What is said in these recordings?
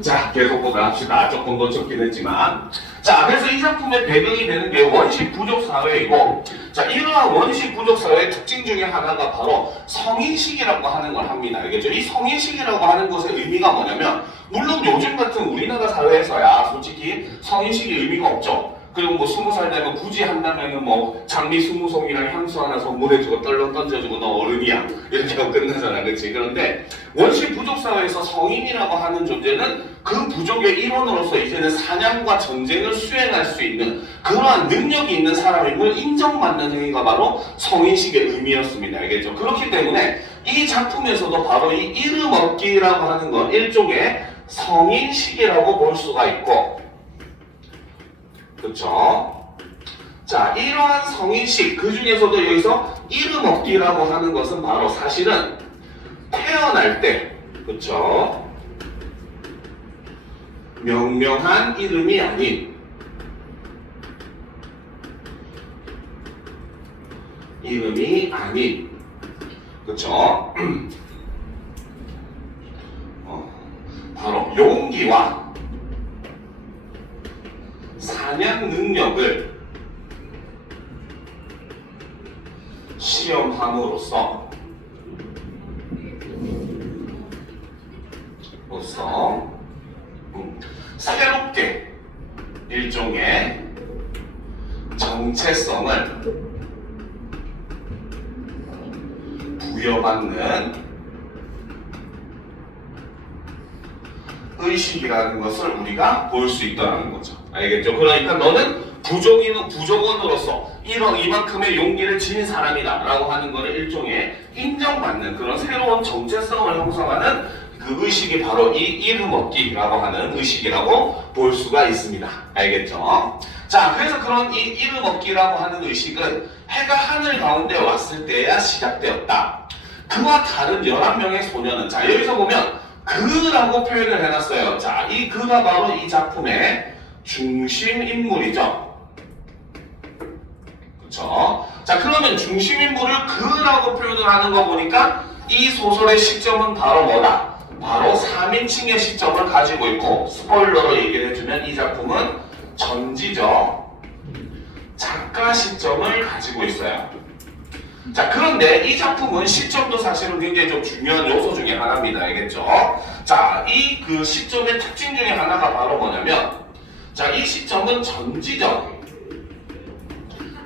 자, 계속 보도록 합시다. 조금 놓쳤긴 했지만. 자, 그래서 이 작품의 배경이 되는 게 원시 부족 사회이고, 자, 이러한 원시 부족 사회의 특징 중에 하나가 바로 성인식이라고 하는 걸 합니다. 알겠죠? 이 성인식이라고 하는 것의 의미가 뭐냐면, 물론 요즘 같은 우리나라 사회에서야 솔직히 성인식이 의미가 없죠. 그리고 뭐 20살 되면 굳이 한다면은 뭐 장미 20송이랑 향수 하나 선물해주고 떨렁 던져주고 너 어른이야 이렇게 하고 끝나잖아, 그렇지? 그런데 원시 부족 사회에서 성인이라고 하는 존재는 그 부족의 일원으로서 이제는 사냥과 전쟁을 수행할 수 있는 그러한 능력이 있는 사람임을 인정받는 행위가 바로 성인식의 의미였습니다. 알겠죠? 그렇기 때문에 이 작품에서도 바로 이 이름 얻기라고 하는 건 일종의 성인식이라고 볼 수가 있고, 그렇죠? 자, 이러한 성인식, 그 중에서도 여기서 이름 얻기라고 하는 것은 바로 사실은 태어날 때, 그렇죠? 명명한 이름이 아닌 그렇죠? 바로 용기와 사냥 능력을 시험함으로써 새롭게 일종의 정체성을 부여받는 의식이라는 것을 우리가 볼 수 있다는 거죠. 알겠죠? 그러니까 너는 부족원으로서 이만큼의 용기를 지닌 사람이다 라고 하는 것을 일종의 인정받는 그런 새로운 정체성을 형성하는 그 의식이 바로 이 이름 얻기라고 하는 의식이라고 볼 수가 있습니다. 알겠죠? 자, 그래서 그런 이 이름 얻기라고 하는 의식은 해가 하늘 가운데 왔을 때야 시작되었다. 그와 다른 11명의 소녀는, 자, 여기서 보면 그라고 표현을 해놨어요. 자, 이 그가 바로 이 작품의 중심 인물이죠. 그쵸? 자, 그러면 중심 인물을 그라고 표현을 하는 거 보니까 이 소설의 시점은 바로 뭐다? 바로 3인칭의 시점을 가지고 있고, 스포일러로 얘기를 해주면 이 작품은 전지적 작가 시점을 가지고 있어요. 자, 그런데 이 작품은 시점도 사실은 굉장히 좀 중요한 요소 중에 하나입니다. 알겠죠? 자, 이 그 시점의 특징 중에 하나가 바로 뭐냐면, 자, 이 시점은 전지적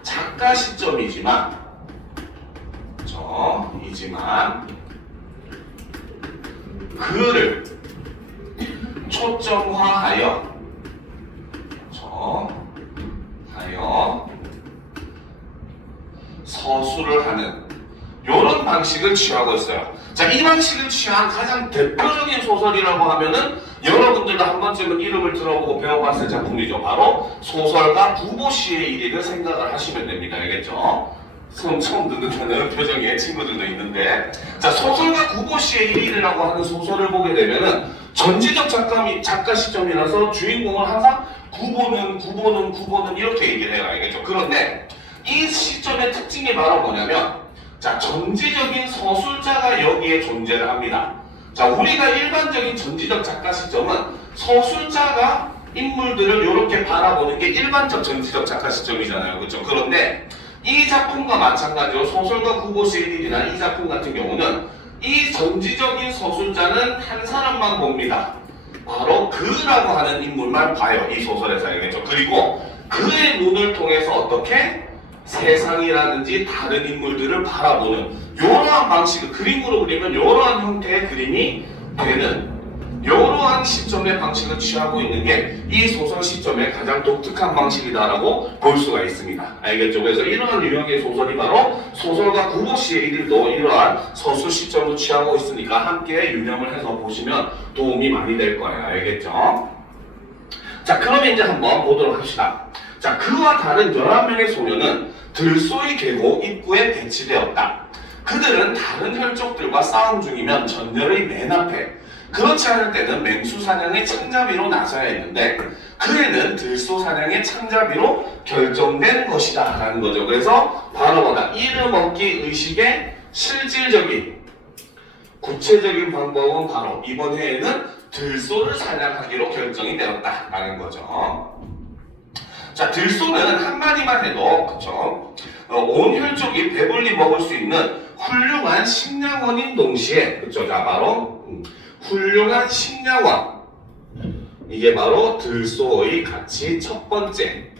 작가 시점이지만, 그를 초점화하여 서술을 하는 이런 방식을 취하고 있어요. 자, 이 방식을 취한 가장 대표적인 소설이라고 하면은 여러분들도 한 번쯤은 이름을 들어보고 배워봤을 작품이죠. 바로 소설가 구보시의 일기를 생각을 하시면 됩니다. 알겠죠? 처음 듣는 표정의 친구들도 있는데, 자, 소설가 구보시의 일기라고 하는 소설을 보게 되면은 전지적 작가 시점이라서 주인공을 항상 구보는 이렇게 얘기를 해요. 알겠죠? 그런데 이 시점의 특징이 바로 뭐냐면, 자, 전지적인 서술자가 여기에 존재를 합니다. 자, 우리가 일반적인 전지적 작가 시점은 서술자가 인물들을 이렇게 바라보는 게 일반적 전지적 작가 시점이잖아요. 그렇죠? 그런데 이 작품과 마찬가지로 소설가 구보시의 일이나 이 작품 같은 경우는 이 전지적인 서술자는 한 사람만 봅니다. 바로 그라고 하는 인물만 봐요. 이 소설에서. 알겠죠? 그리고 그의 눈을 통해서 어떻게 세상이라든지 다른 인물들을 바라보는 이러한 방식을 그림으로 그리면 이러한 형태의 그림이 되는 이러한 시점의 방식을 취하고 있는 게 이 소설 시점의 가장 독특한 방식이다라고 볼 수가 있습니다. 알겠죠? 그래서 이러한 유형의 소설이 바로 소설가 구보시의 일일도 이러한 서술 시점을 취하고 있으니까 함께 유념을 해서 보시면 도움이 많이 될 거예요. 알겠죠? 자, 그러면 이제 한번 보도록 합시다. 자, 그와 다른 11명의 소녀는 들소의 계곡 입구에 배치되었다. 그들은 다른 혈족들과 싸움 중이면 전열의 맨 앞에, 그렇지 않을 때는 맹수 사냥의 창자비로 나서야 했는데 그 애는 들소 사냥의 창자비로 결정된 것이다 라는 거죠. 그래서 바로 뭐다? 이름 얻기 의식의 실질적인 구체적인 방법은 바로 이번 해에는 들소를 사냥하기로 결정이 되었다라는 거죠. 자, 들소는 한마디만 해도 그쵸? 온 혈족이 배불리 먹을 수 있는 훌륭한 식량원인 동시에 그쵸? 자, 바로 훌륭한 식량원. 이게 바로 들소의 가치 첫 번째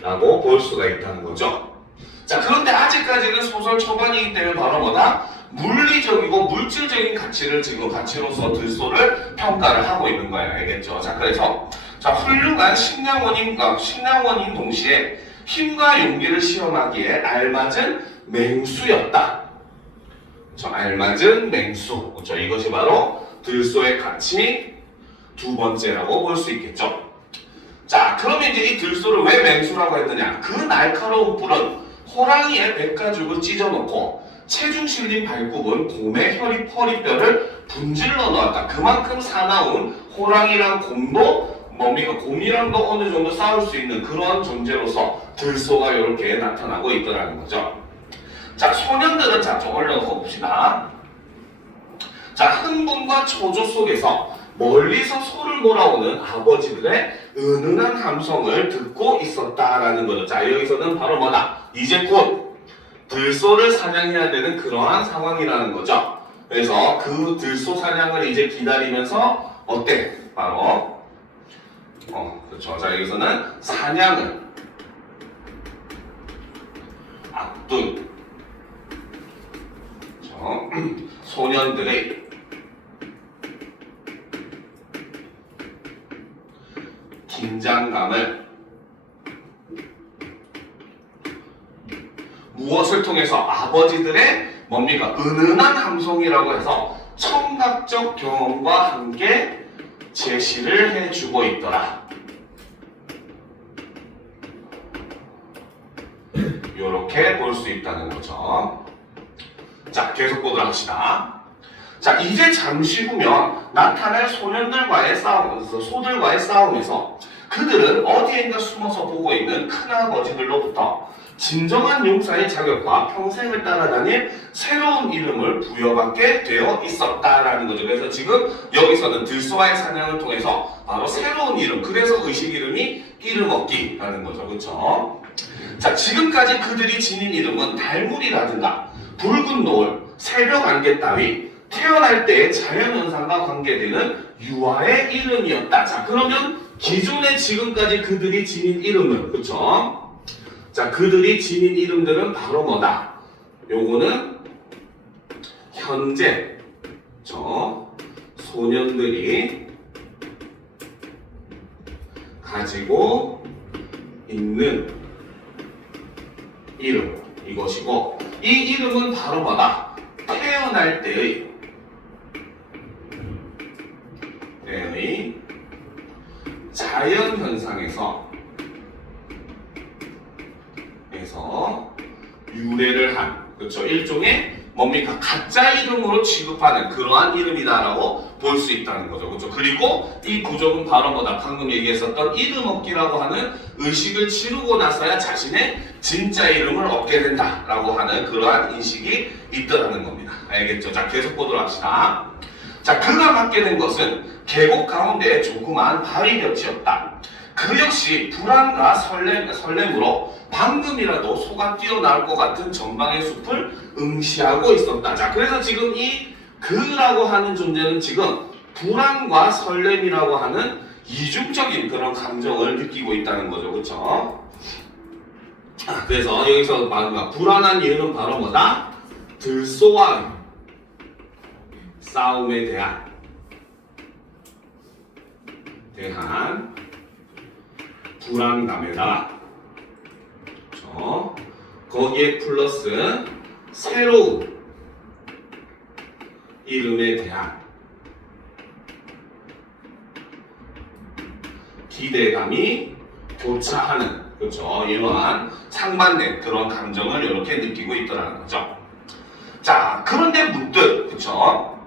라고 볼 수가 있다는 거죠. 자, 그런데 아직까지는 소설 초반이기 때문에 바로 뭐다? 물리적이고 물질적인 가치를 지금 가치로서 들소를 평가를 하고 있는 거예요. 알겠죠? 자, 그래서 자, 훌륭한 식량원인 동시에 힘과 용기를 시험하기에 알맞은 맹수였다. 알맞은 맹수. 그렇죠? 이것이 바로 들소의 가치 두 번째라고 볼 수 있겠죠. 자, 그러면 이제 이 들소를 왜 맹수라고 했느냐? 그 날카로운 뿔은 호랑이의 백가죽을 찢어놓고 체중 실린 발굽은 곰의 허리뼈를 분질러 놓았다. 그만큼 사나운 호랑이랑 곰도 뭡니까? 곰이랑도 어느 정도 싸울 수 있는 그런 존재로서 들소가 이렇게 나타나고 있더라는 거죠. 자, 소년들은 자, 좀 올려놓고 봅시다. 자, 흥분과 초조 속에서 멀리서 소를 몰아오는 아버지들의 은은한 함성을 듣고 있었다라는 거죠. 자, 여기서는 바로 뭐다? 이제 곧 들소를 사냥해야 되는 그러한 상황이라는 거죠. 그래서 그 들소 사냥을 이제 기다리면서 어때? 바로 그렇죠. 자, 여기서는 사냥을 앞둔 소년들의 긴장감을 무엇을 통해서 아버지들의 뭡니까? 은은한 함성이라고 해서 청각적 경험과 함께 제시를 해주고 있더라. 이렇게 볼 수 있다는 거죠. 자, 계속 보도록 합시다. 자, 이제 잠시 후면 나타날 소년들과의 소들과의 싸움에서 그들은 어디엔가 숨어서 보고 있는 큰아버지들로부터 진정한 용사의 자격과 평생을 따라다닐 새로운 이름을 부여받게 되어 있었다라는 거죠. 그래서 지금 여기서는 들소와의 사냥을 통해서 바로 새로운 이름, 그래서 의식 이름이 이름 얻기라는 거죠. 그렇죠? 자, 지금까지 그들이 지닌 이름은 달물이라든가 붉은 노을, 새벽 안개 따위 태어날 때의 자연현상과 관계되는 유아의 이름이었다. 자, 그러면 기존에 지금까지 그들이 지닌 이름은 그렇죠? 자, 그들이 지닌 이름들은 바로 뭐다? 요거는 현재 소년들이 가지고 있는 이름, 이것이고 이 이름은 바로 뭐다? 태어날 때의 자연현상에서 유래를 한, 그렇죠? 일종의 뭡니까? 가짜 이름으로 취급하는 그러한 이름이다라고 볼 수 있다는 거죠. 그렇죠? 그리고 이 부족은 바로 뭐다? 방금 얘기했었던 이름 얻기라고 하는 의식을 치르고 나서야 자신의 진짜 이름을 얻게 된다라고 하는 그러한 인식이 있더라는 겁니다. 알겠죠? 자, 계속 보도록 합시다. 자, 그가 맡게 된 것은 계곡 가운데 조그마한 바위볕이었다. 그 역시 불안과 설렘으로 방금이라도 소가 뛰어나올 것 같은 전방의 숲을 응시하고 있었다. 자, 그래서 지금 이 그라고 하는 존재는 지금 불안과 설렘이라고 하는 이중적인 그런 감정을 느끼고 있다는 거죠. 그렇죠? 그래서 여기서 마지막 불안한 이유는 바로 뭐다? 들소와 싸움에 대한 불안감에다가 그렇죠? 거기에 플러스 새로운 이름에 대한 기대감이 교차하는 그렇죠? 이러한 상반된 그런 감정을 이렇게 느끼고 있더라는 거죠. 자, 그런데 문득 그렇죠?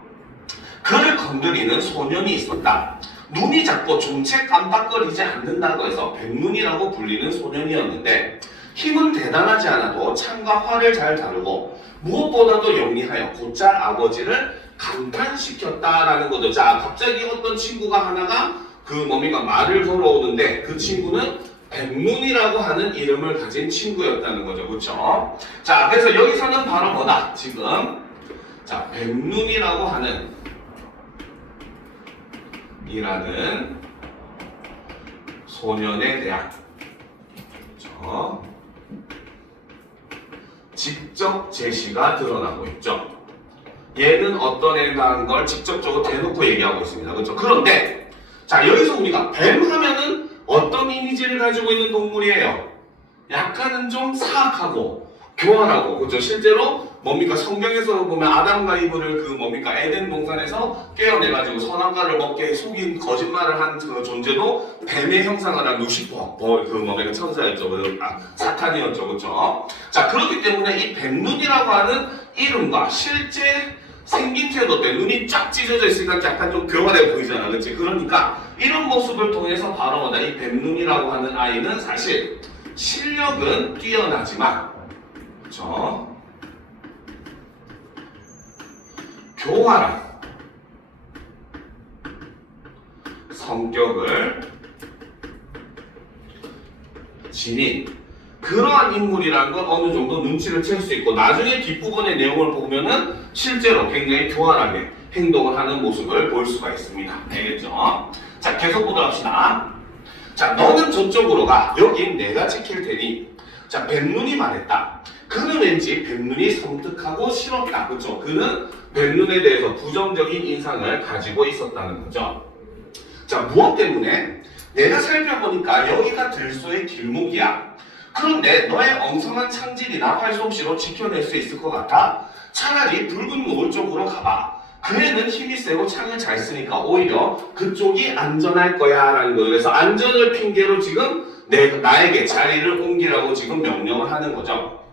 그를 건드리는 소년이 있었다. 눈이 작고 좀채 깜빡거리지 않는다고 해서 백눈이라고 불리는 소년이었는데 힘은 대단하지 않아도 창과 활을 잘 다루고 무엇보다도 영리하여 곧잘 아버지를 감탄시켰다라는 거죠. 자, 갑자기 어떤 친구가 하나가 그 뭡니까 말을 걸어오는데 그 친구는 백문이라고 하는 이름을 가진 친구였다는 거죠. 그렇죠? 자, 그래서 여기서는 바로 뭐다? 지금 자, 백문이라고 하는 이라는 소년에 대한 그렇죠? 직접 제시가 드러나고 있죠. 얘는 어떤 애라는 걸 직접적으로 대놓고 얘기하고 있습니다. 그렇죠? 그런데 자, 여기서 우리가 뱀 하면은 어떤 이미지를 가지고 있는 동물이에요? 약간은 좀 사악하고 교활하고 그렇죠? 실제로 뭡니까 성경에서 보면 아담과 이브를 그 뭡니까 에덴 동산에서 깨어내가지고 선악과를 먹게 속인 거짓말을 한 그 존재도 뱀의 형상을 한 루시퍼 그 뭡니까 천사였죠. 사탄이었죠. 그렇죠? 자, 그렇기 때문에 이 뱀눈이라고 하는 이름과 실제 생긴 태도 때 눈이 쫙 찢어져 있으니까 약간 좀 교활해 보이잖아. 그렇지? 그러니까 이런 모습을 통해서 바로 뭐다? 이 뱀눈이라고 하는 아이는 사실 실력은 뛰어나지만 그렇죠? 교활한 성격을 지닌 그러한 인물이라는 건 어느 정도 눈치를 챌 수 있고 나중에 뒷부분의 내용을 보면은 실제로 굉장히 교활하게 행동을 하는 모습을 볼 수가 있습니다. 알겠죠? 자, 계속 보도록 합시다. 자, 너는 저쪽으로 가. 여긴 내가 지킬 테니. 자, 뱀눈이 말했다. 그는 왠지 뱀눈이 섬뜩하고 싫었다. 그렇죠? 그는 뱀눈에 대해서 부정적인 인상을 가지고 있었다는 거죠. 자, 무엇 때문에? 내가 살펴보니까 여기가 들소의 길목이야. 그런데 너의 엉성한 창질이나 활솜씨로 지켜낼 수 있을 것 같아? 차라리 붉은 노을 쪽으로 가봐. 그 애는 힘이 세고 창을 잘 쓰니까 오히려 그쪽이 안전할 거야 라는 거예요. 그래서 안전을 핑계로 지금 나에게 자리를 옮기라고 지금 명령을 하는 거죠.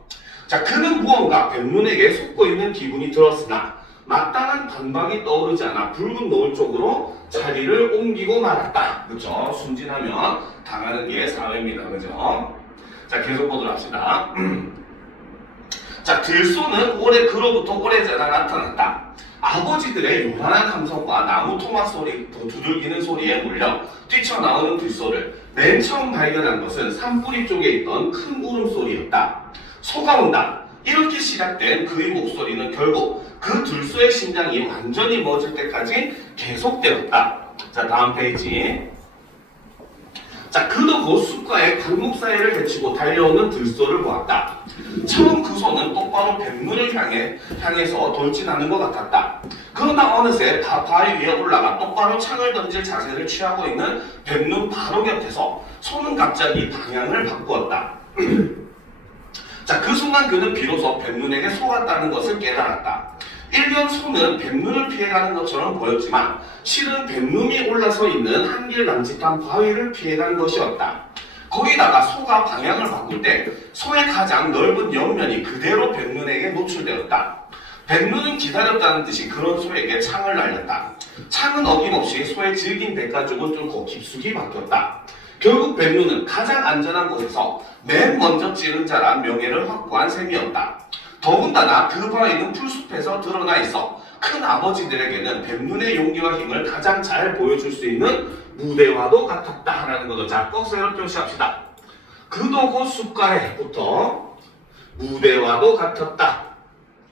자, 그는 무언가 뱀눈에게 속고 있는 기분이 들었으나 마땅한 반박이 떠오르지 않아 붉은 노을 쪽으로 자리를 옮기고 말았다. 그렇죠? 순진하면 당하는 게 사회입니다. 그렇죠? 자, 계속 보도록 합시다. 자, 들소는 그로부터 오래전에 나타났다. 아버지들의 요란한 감성과 나무 토막 소리, 두들기는 소리에 몰려 뛰쳐나오는 들소를 맨 처음 발견한 것은 산뿌리 쪽에 있던 큰 울음소리였다. 소가 온다. 이렇게 시작된 그의 목소리는 결국 그 들소의 심장이 완전히 멎을 때까지 계속되었다. 자, 다음 페이지. 자, 그도 곧 숲과의 강목 사이를 헤치고 달려오는 들소를 보았다. 처음 그 소는 똑바로 뱀눈을 향해서 돌진하는 것 같았다. 그러나 어느새 바위 위에 올라가 똑바로 창을 던질 자세를 취하고 있는 뱀눈 바로 곁에서 소는 갑자기 방향을 바꾸었다. 자, 그 순간 그는 비로소 뱀눈에게 속았다는 것을 깨달았다. 일견 소는 뱀눈을 피해가는 것처럼 보였지만 실은 뱀눈이 올라서 있는 한길 남짓한 바위를 피해간 것이었다. 거기다가 소가 방향을 바꿀 때 소의 가장 넓은 옆면이 그대로 뱀눈에게 노출되었다. 뱀눈은 기다렸다는 듯이 그런 소에게 창을 날렸다. 창은 어김없이 소의 질긴 배가 쪽을 뚫고 깊숙이 박혔다. 결국 뱀눈은 가장 안전한 곳에서 맨 먼저 찌른 자란 명예를 확보한 셈이었다. 더군다나 그 바위는 풀숲에서 드러나 있어 큰 아버지들에게는 뱀눈의 용기와 힘을 가장 잘 보여줄 수 있는 무대와도 같았다라는 거죠. 자, 꺽쇠로 표시합시다. 그도 곧 숲가에부터 무대와도 같았다.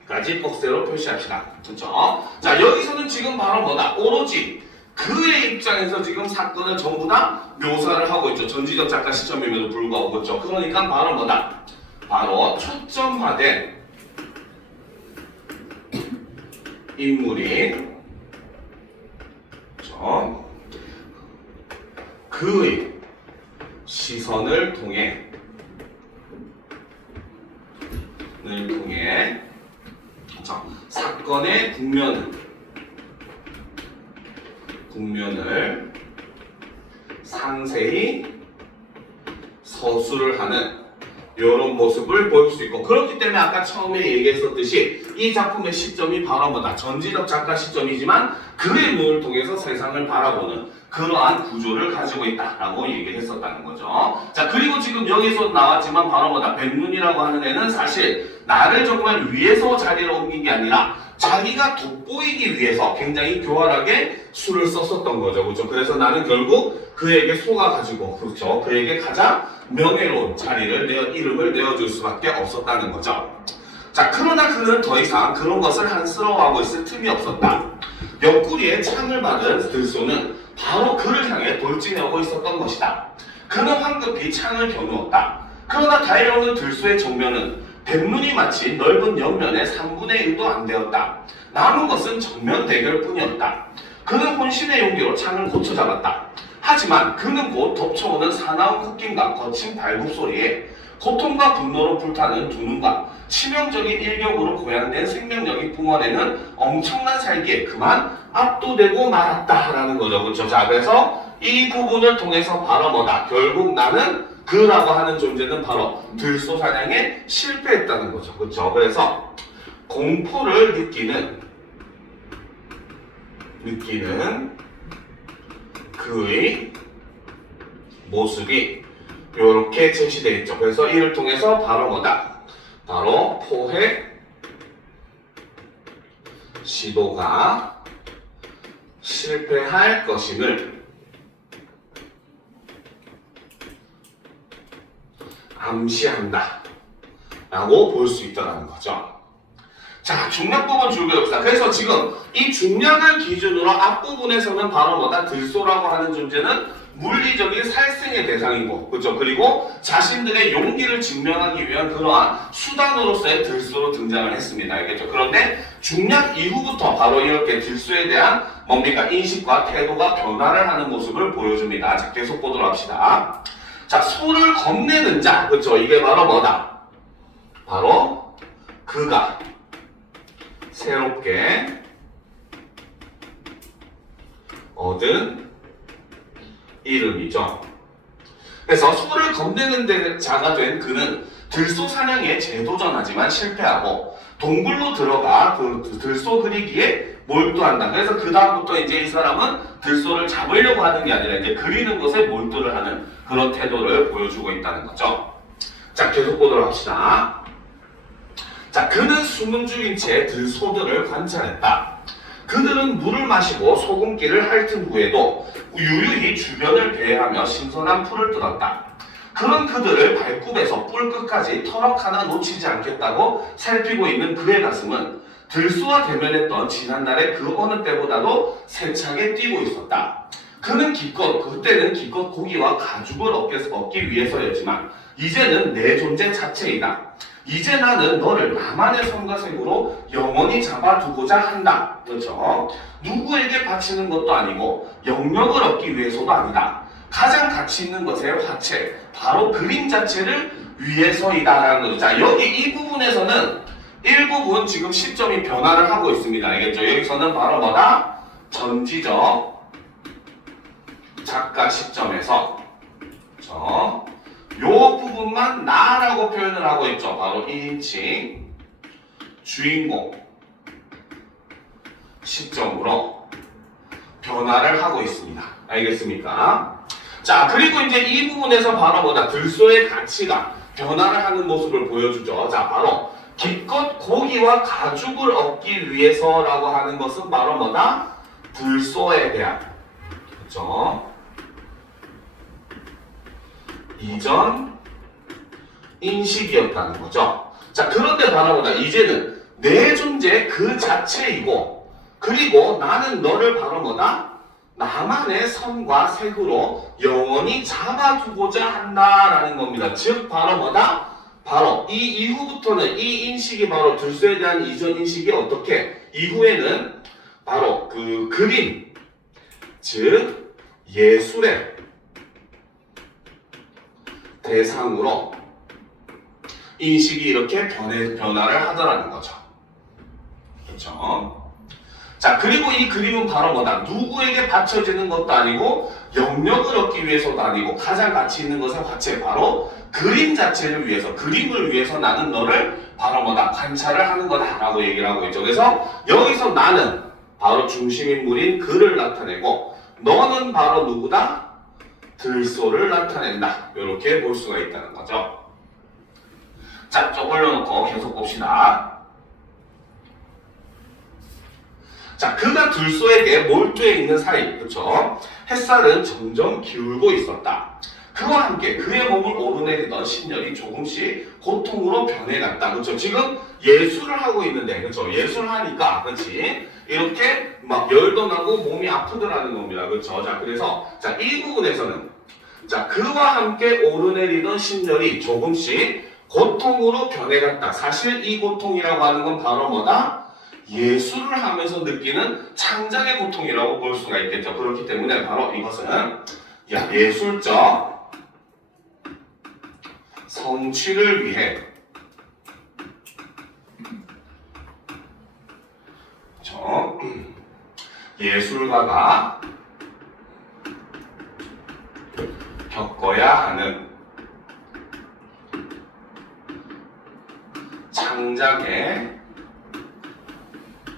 까지 꺽쇠로 표시합시다. 그렇죠? 자, 여기서는 지금 바로 뭐다? 오로지 그의 입장에서 지금 사건을 전부 다 묘사를 하고 있죠. 전지적 작가 시점임에도 불구하고. 그렇죠? 그러니까 바로 뭐다? 바로 초점화된 인물인 그렇죠? 그의 시선을 통해 그렇죠? 사건의 국면을 상세히 서술을 하는 이런 모습을 보일 수 있고, 그렇기 때문에 아까 처음에 얘기했었듯이 이 이 작품의 시점이 바로 뭐다? 전지적 작가 시점이지만 그의 눈을 통해서 세상을 바라보는 그러한 구조를 가지고 있다라고 얘기를 했었다는 거죠. 자, 그리고 지금 여기서 나왔지만 바로 뭐다? 백눈이라고 하는 애는 사실 나를 정말 위에서 자리로 옮긴 게 아니라 자기가 돋보이기 위해서 굉장히 교활하게 수를 썼었던 거죠. 그렇죠? 그래서 나는 결국 그에게 속아가지고, 그렇죠? 그에게 가장 명예로운 자리를 이름을 내어줄 수밖에 없었다는 거죠. 자, 그러나 그는 더 이상 그런 것을 한스러워하고 있을 틈이 없었다. 옆구리에 창을 받은 들소는 바로 그를 향해 돌진해오고 있었던 것이다. 그는 황급히 창을 겨누었다. 그러나 달려오는 들소의 정면은 백눈이 마치 넓은 옆면의 3분의 1도 안 되었다. 남은 것은 정면 대결뿐이었다. 그는 혼신의 용기로 창을 고쳐 잡았다. 하지만 그는 곧 덮쳐오는 사나운 콧김과 거친 발굽 소리에 고통과 분노로 불타는 두 눈과 치명적인 일격으로 고양된 생명력이 뿜어내는 엄청난 살기에 그만 압도되고 말았다라는 거죠. 그렇죠? 자, 그래서 이 부분을 통해서 바로 뭐다? 결국 나는 그라고 하는 존재는 바로 들소 사냥에 실패했다는 거죠. 그렇죠? 그래서 공포를 느끼는 그의 모습이 이렇게 제시되어 있죠. 그래서 이를 통해서 바로 뭐다? 바로 포획 시도가 실패할 것임을 암시한다 라고 볼 수 있다는 거죠. 자, 중략 부분 줄교엽시다. 그래서 지금 이 중략을 기준으로 앞부분에서는 바로 뭐다? 들소라고 하는 존재는 물리적인 살생의 대상이고, 그렇죠? 그리고 자신들의 용기를 증명하기 위한 그러한 수단으로서의 들소로 등장을 했습니다. 알겠죠? 그런데 중략 이후부터 바로 이렇게 들소에 대한 뭡니까? 인식과 태도가 변화를 하는 모습을 보여줍니다. 자, 계속 보도록 합시다. 자, 소를 겁내는 자, 그렇죠? 이게 바로 뭐다? 바로 그가 새롭게 얻은 이름이죠. 그래서 소를 겁내는 자가 된 그는 들소 사냥에 재도전하지만 실패하고 동굴로 들어가 그 들소 그리기에 몰두한다. 그래서 그 다음부터 이제 이 사람은 들소를 잡으려고 하는 게 아니라 이제 그리는 것에 몰두를 하는 그런 태도를 보여주고 있다는 거죠. 자, 계속 보도록 합시다. 자, 그는 숨은 죽인 채 들소들을 관찰했다. 그들은 물을 마시고 소금기를 핥은 후에도 유유히 주변을 배회하며 신선한 풀을 뜯었다. 그런 그들을 발굽에서 뿔끝까지 터럭 하나 놓치지 않겠다고 살피고 있는 그의 가슴은 들소와 대면했던 지난날의 그 어느 때보다도 세차게 뛰고 있었다. 그는 그때는 기껏 고기와 가죽을 얻기 위해서였지만 이제는 내 존재 자체이다. 이제 나는 너를 나만의 손과 색으로 영원히 잡아두고자 한다. 그렇죠? 누구에게 바치는 것도 아니고 영역을 얻기 위해서도 아니다. 가장 가치 있는 것의 화체, 바로 그림 자체를 위해서이다라는 거죠. 자, 여기 이 부분에서는 일부분 지금 시점이 변화를 하고 있습니다. 알겠죠? 여기서는 바로 뭐다? 전지적 작가 시점에서 그렇죠? 요 부분만 나라고 표현을 하고 있죠. 바로 1인칭 주인공 시점으로 변화를 하고 있습니다. 알겠습니까? 자, 그리고 이제 이 부분에서 바로 뭐다? 들소의 가치가 변화를 하는 모습을 보여주죠. 자, 바로 기껏 고기와 가죽을 얻기 위해서라고 하는 것은 바로 뭐다? 들소에 대한 그렇죠? 이전 인식이었다는 거죠. 자, 그런데 바로 뭐다? 이제는 내 존재 그 자체이고, 그리고 나는 너를 바로 뭐다? 나만의 선과 색으로 영원히 잡아두고자 한다라는 겁니다. 즉, 바로 뭐다? 바로 이 이후부터는 이 인식이 바로 들소에 대한 이전 인식이 어떻게? 이후에는 바로 그 그림, 즉, 예술의 대상으로 인식이 이렇게 변화를 하더라는 거죠. 그렇죠? 자, 그리고 이 그림은 바로 뭐다? 누구에게 바쳐지는 것도 아니고 영역을 얻기 위해서도 아니고 가장 가치 있는 것은 화채, 바로 그림 자체를 위해서, 그림을 위해서 나는 너를 바로 뭐다? 관찰을 하는 거다 라고 얘기를 하고 있죠. 그래서 여기서 나는 바로 중심인물인 그를 나타내고 너는 바로 누구다? 들소를 나타낸다. 이렇게 볼 수가 있다는 거죠. 자, 좀 올려놓고 계속 봅시다. 자, 그가 들소에게 몰두해 있는 사이, 그쵸? 햇살은 점점 기울고 있었다. 그와 함께 그의 몸을 오르내리던 신열이 조금씩 고통으로 변해갔다. 그쵸? 지금 예술을 하고 있는데, 그쵸? 예술하니까, 그치? 이렇게 막 열도 나고 몸이 아프더라는 겁니다. 그쵸? 자, 그래서, 자, 이 부분에서는, 자, 그와 함께 오르내리던 신열이 조금씩 고통으로 변해갔다. 사실 이 고통이라고 하는 건 바로 뭐다? 예술을 하면서 느끼는 창작의 고통이라고 볼 수가 있겠죠. 그렇기 때문에 바로 이것은 예술적 성취를 위해 예술가가 겪어야 하는 창작의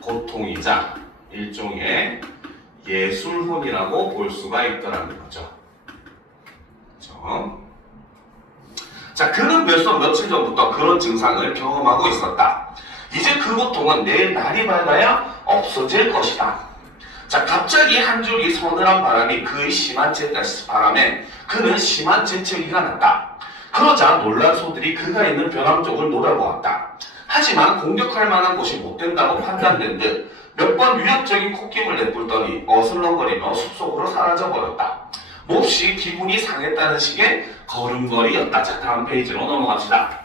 고통이자 일종의 예술혼이라고 볼 수가 있더라는 거죠. 그렇죠? 자, 그는 며칠 전부터 그런 증상을 경험하고 있었다. 이제 그 고통은 내일 날이 밝아야 없어질 것이다. 자, 갑자기 한 줄기 서늘한 바람이 그의 바람에 그는 심한 재채기가 났다. 그러자 놀란 소들이 그가 있는 벼랑 쪽을 노려보았다. 하지만 공격할 만한 곳이 못 된다고 판단된 듯 몇 번 위협적인 콧김을 내뿜더니 어슬렁거리며 숲속으로 사라져버렸다. 몹시 기분이 상했다는 식의 걸음걸이였다. 자, 다음 페이지로 넘어갑시다.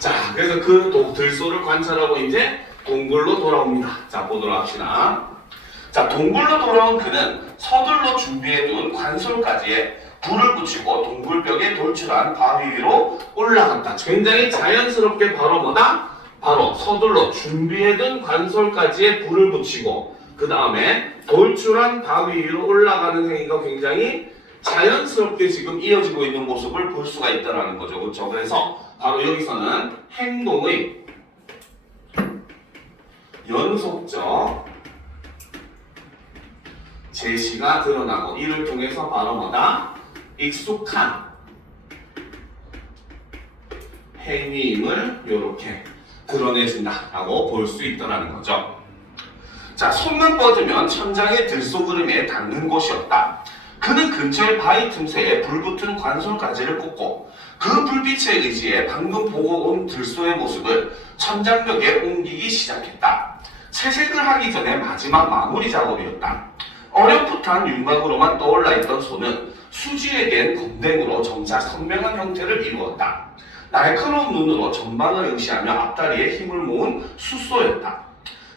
자, 그래서 그 들소를 관찰하고 이제 동굴로 돌아옵니다. 자, 보도록 합시다. 자, 동굴로 돌아온 그는 서둘러 준비해둔 관솔가지에 불을 붙이고 동굴벽에 돌출한 바위 위로 올라갔다. 굉장히 자연스럽게 바로 뭐다? 바로 서둘러 준비해둔 관솔가지에 불을 붙이고 그 다음에 돌출한 바위 위로 올라가는 행위가 굉장히 자연스럽게 지금 이어지고 있는 모습을 볼 수가 있다는 거죠. 그렇죠? 그래서 바로 여기서는 행동의 연속적 제시가 드러나고 이를 통해서 바로 뭐다? 익숙한 행위임을 이렇게 드러내준다라고 볼 수 있다는 거죠. 자, 손만 뻗으면 천장의 들소그림에 닿는 곳이었다. 그는 근처의 바위 틈새에 불붙은 관솔가지를 꽂고 그 불빛에 의지해 방금 보고 온 들소의 모습을 천장벽에 옮기기 시작했다. 채색을 하기 전에 마지막 마무리 작업이었다. 어렴풋한 윤곽으로만 떠올라 있던 손은 수지에겐 검댕으로 점차 선명한 형태를 이루었다. 날카로운 눈으로 전방을 응시하며 앞다리에 힘을 모은 숫소였다.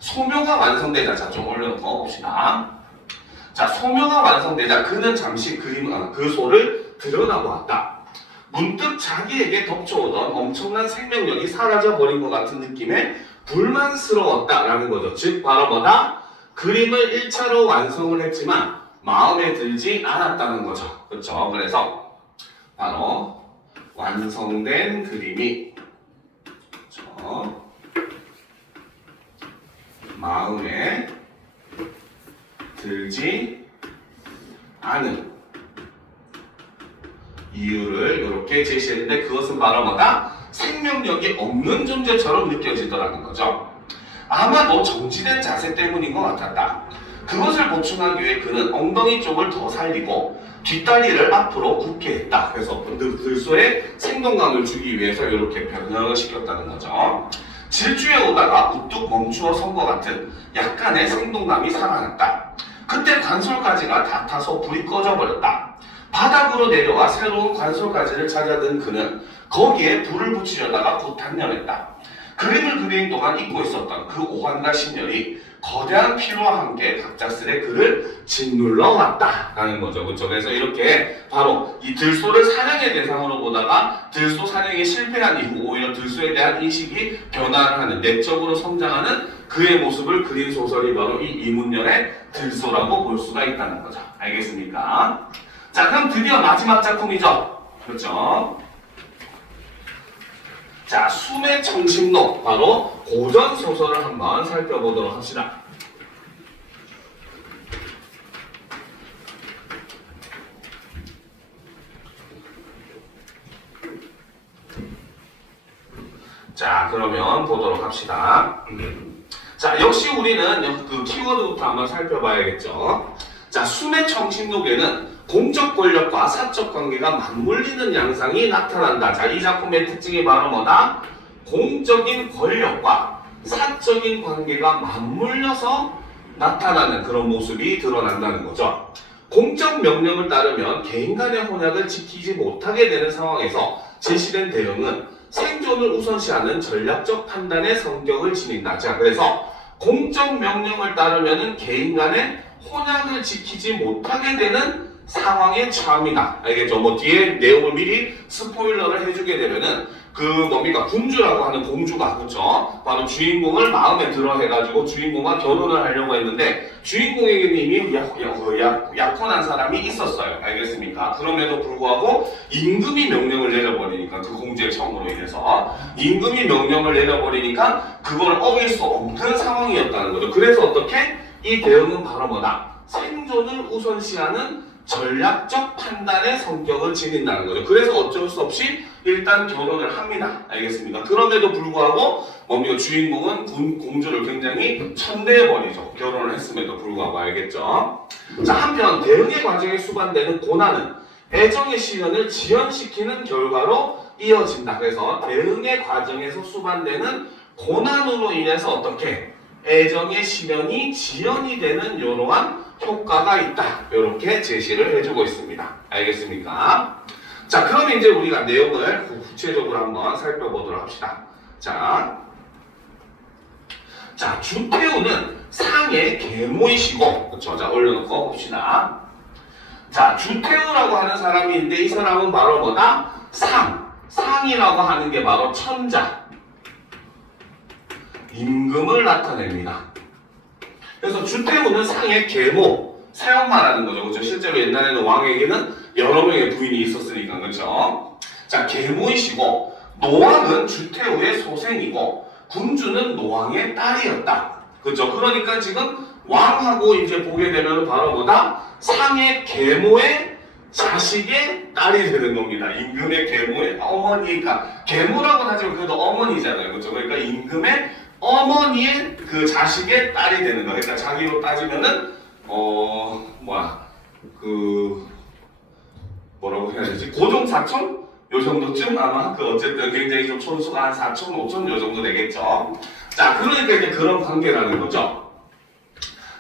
소묘가 완성되자, 자, 좀 올려놓고 봅시다. 자, 소묘가 완성되자 그는 잠시 그 소를 들여다보았다. 문득 자기에게 덮쳐오던 엄청난 생명력이 사라져버린 것 같은 느낌에 불만스러웠다라는 거죠. 즉 바로 뭐다? 그림을 1차로 완성을 했지만 마음에 들지 않았다는 거죠. 그렇죠? 그래서 바로 완성된 그림이 마음에 들지 않은 이유를 이렇게 제시했는데 그것은 바로 뭐다? 생명력이 없는 존재처럼 느껴지더라는 거죠. 아마도 정지된 자세 때문인 것 같았다. 그것을 보충하기 위해 그는 엉덩이 쪽을 더 살리고 뒷다리를 앞으로 굽게 했다. 그래서 들소에 생동감을 주기 위해서 이렇게 변형을 시켰다는 거죠. 질주해 오다가 우뚝 멈추어 선 것 같은 약간의 생동감이 살아났다. 그때 관솔가지가 다 타서 불이 꺼져버렸다. 바닥으로 내려와 새로운 관솔가지를 찾아든 그는 거기에 불을 붙이려다가 곧 단념했다. 그림을 그리는 동안 잊고 있었던 그 오한과 신열이 거대한 피로와 함께 갑작스레 그를 짓눌러 왔다라는 거죠. 그렇죠? 그래서 이렇게 바로 이 들소를 사냥의 대상으로 보다가 들소 사냥에 실패한 이후 오히려 들소에 대한 인식이 변화를 하는 내적으로 성장하는 그의 모습을 그린 소설이 바로 이 이문열의 들소라고 볼 수가 있다는 거죠. 알겠습니까? 자, 그럼 드디어 마지막 작품이죠. 그렇죠? 자, 숨의 청심록, 바로 고전 소설을 한번 살펴보도록 합시다. 자, 그러면 보도록 합시다. 자, 역시 우리는 그 키워드부터 한번 살펴봐야겠죠. 자, 숨의 청심록에는 공적 권력과 사적 관계가 맞물리는 양상이 나타난다. 자, 이 작품의 특징이 바로 뭐다? 공적인 권력과 사적인 관계가 맞물려서 나타나는 그런 모습이 드러난다는 거죠. 공적 명령을 따르면 개인 간의 혼약을 지키지 못하게 되는 상황에서 제시된 대응은 생존을 우선시하는 전략적 판단의 성격을 지닌다. 자, 그래서 공적 명령을 따르면 개인 간의 혼약을 지키지 못하게 되는 상황에 처합니다. 알겠죠? 뭐 뒤에 내용을 미리 스포일러를 해주게 되면은 그 뭡니까 군주라고 하는 공주가 그렇죠? 바로 주인공을 마음에 들어 해가지고 주인공과 결혼을 하려고 했는데 주인공에게는 이미 약혼한 사람이 있었어요. 알겠습니까? 그럼에도 불구하고 임금이 명령을 내려버리니까 그 공주의 청으로 인해서 임금이 명령을 내려버리니까 그걸 어길 수 없는 상황이었다는 거죠. 그래서 어떻게? 이 대응은 바로 뭐다? 생존을 우선시하는 전략적 판단의 성격을 지닌다는 거죠. 그래서 어쩔 수 없이 일단 결혼을 합니다. 알겠습니까? 그럼에도 불구하고 뭡니까? 주인공은 공주를 굉장히 천대해버리죠. 결혼을 했음에도 불구하고. 알겠죠? 자, 한편 대응의 과정에 수반되는 고난은 애정의 시련을 지연시키는 결과로 이어진다. 그래서 대응의 과정에서 수반되는 고난으로 인해서 어떻게? 애정의 시련이 지연이 되는 이러한 효과가 있다. 이렇게 제시를 해주고 있습니다. 알겠습니까? 자, 그럼 이제 우리가 내용을 구체적으로 한번 살펴보도록 합시다. 자, 주태우는 상의 계모이시고, 그렇죠? 자, 올려놓고 봅시다. 자, 주태우라고 하는 사람이 있는데 이 사람은 바로 뭐다? 상이라고 하는 게 바로 천자, 임금을 나타냅니다. 그래서 주태우는 상의 계모, 사형말하는 거죠. 그렇죠? 실제로 옛날에는 왕에게는 여러 명의 부인이 있었으니까, 그렇죠? 자, 계모이시고, 노왕은 주태우의 소생이고, 군주는 노왕의 딸이었다. 그렇죠? 그러니까 지금 왕하고 이제 보게 되면 바로 뭐다? 상의 계모의 자식의 딸이 되는 겁니다. 임금의 계모의 어머니가, 계모라고는 하지만 그래도 어머니잖아요. 그렇죠? 그러니까 임금의 어머니의 그 자식의 딸이 되는 거예요. 그러니까 자기로 따지면은 뭐라고 해야 되지? 고종 사촌? 요 정도쯤 아마 어쨌든 굉장히 좀 촌수가 한 4촌, 5촌 요 정도 되겠죠. 자, 그러니까 이제 그런 관계라는 거죠.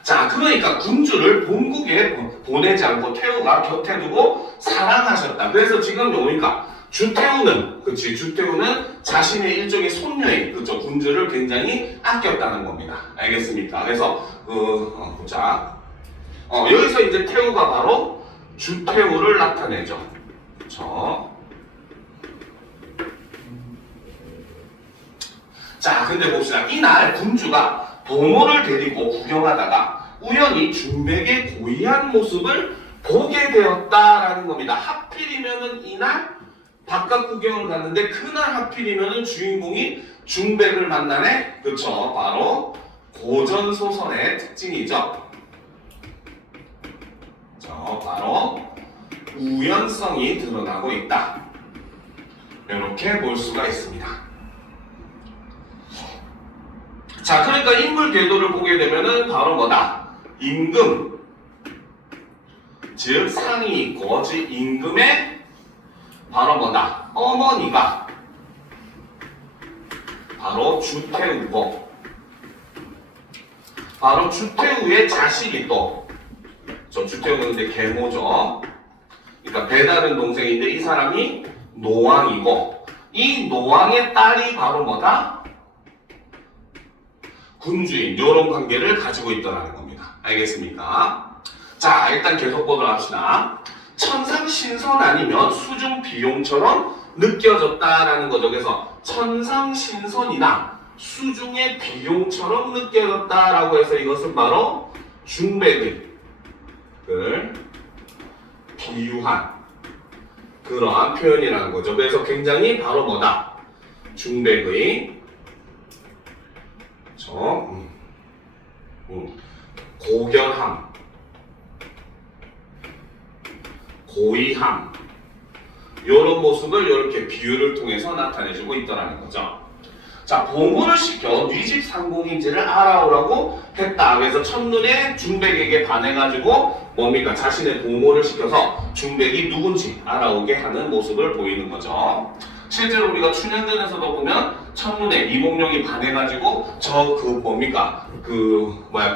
자, 그러니까 군주를 본국에 보내지 않고 태우가 곁에 두고 사랑하셨다. 그래서 지금 보니까 주태우는 자신의 일종의 손녀인, 그렇죠? 군주를 굉장히 아꼈다는 겁니다. 알겠습니까? 그래서 보자. 여기서 이제 태우가 바로 주태우를 나타내죠. 그렇죠? 자, 근데 봅시다. 이날 군주가 동호를 데리고 구경하다가 우연히 중백의 고귀한 모습을 보게 되었다라는 겁니다. 하필이면은 이날 바깥 구경을 갔는데 그날 하필이면은 주인공이 중백을 만나네. 그렇죠? 바로 고전 소설의 특징이죠. 바로 우연성이 드러나고 있다. 이렇게 볼 수가 있습니다. 자, 그러니까 인물 궤도를 보게 되면은 바로 뭐다? 임금, 즉 상이 있고, 즉 임금의 바로 뭐다? 어머니가 바로 주태우고, 바로 주태우의 자식이 또, 주태우는 이제 계모죠. 그러니까 배다른 동생인데 이 사람이 노왕이고, 이 노왕의 딸이 바로 뭐다? 군주인 이런 관계를 가지고 있더라는 겁니다. 알겠습니까? 자, 일단 계속 보도록 합시다. 천상신선 아니면 수중비용처럼 느껴졌다라는 거죠. 그래서 천상신선이나 수중의 비용처럼 느껴졌다라고 해서 이것은 바로 중백을 비유한 그러한 표현이라는 거죠. 그래서 굉장히 바로 뭐다? 중백의 고결함, 고의함 이런 모습을 이렇게 비유를 통해서 나타내주고 있더라는 거죠. 자, 보고를 시켜 네 집 상공인지를 알아오라고 했다. 그래서 첫눈에 중백에게 반해가지고 뭡니까? 자신의 보고를 시켜서 중백이 누군지 알아오게 하는 모습을 보이는 거죠. 실제로 우리가 춘향전에서도 보면 첫눈에 이몽룡이 반해가지고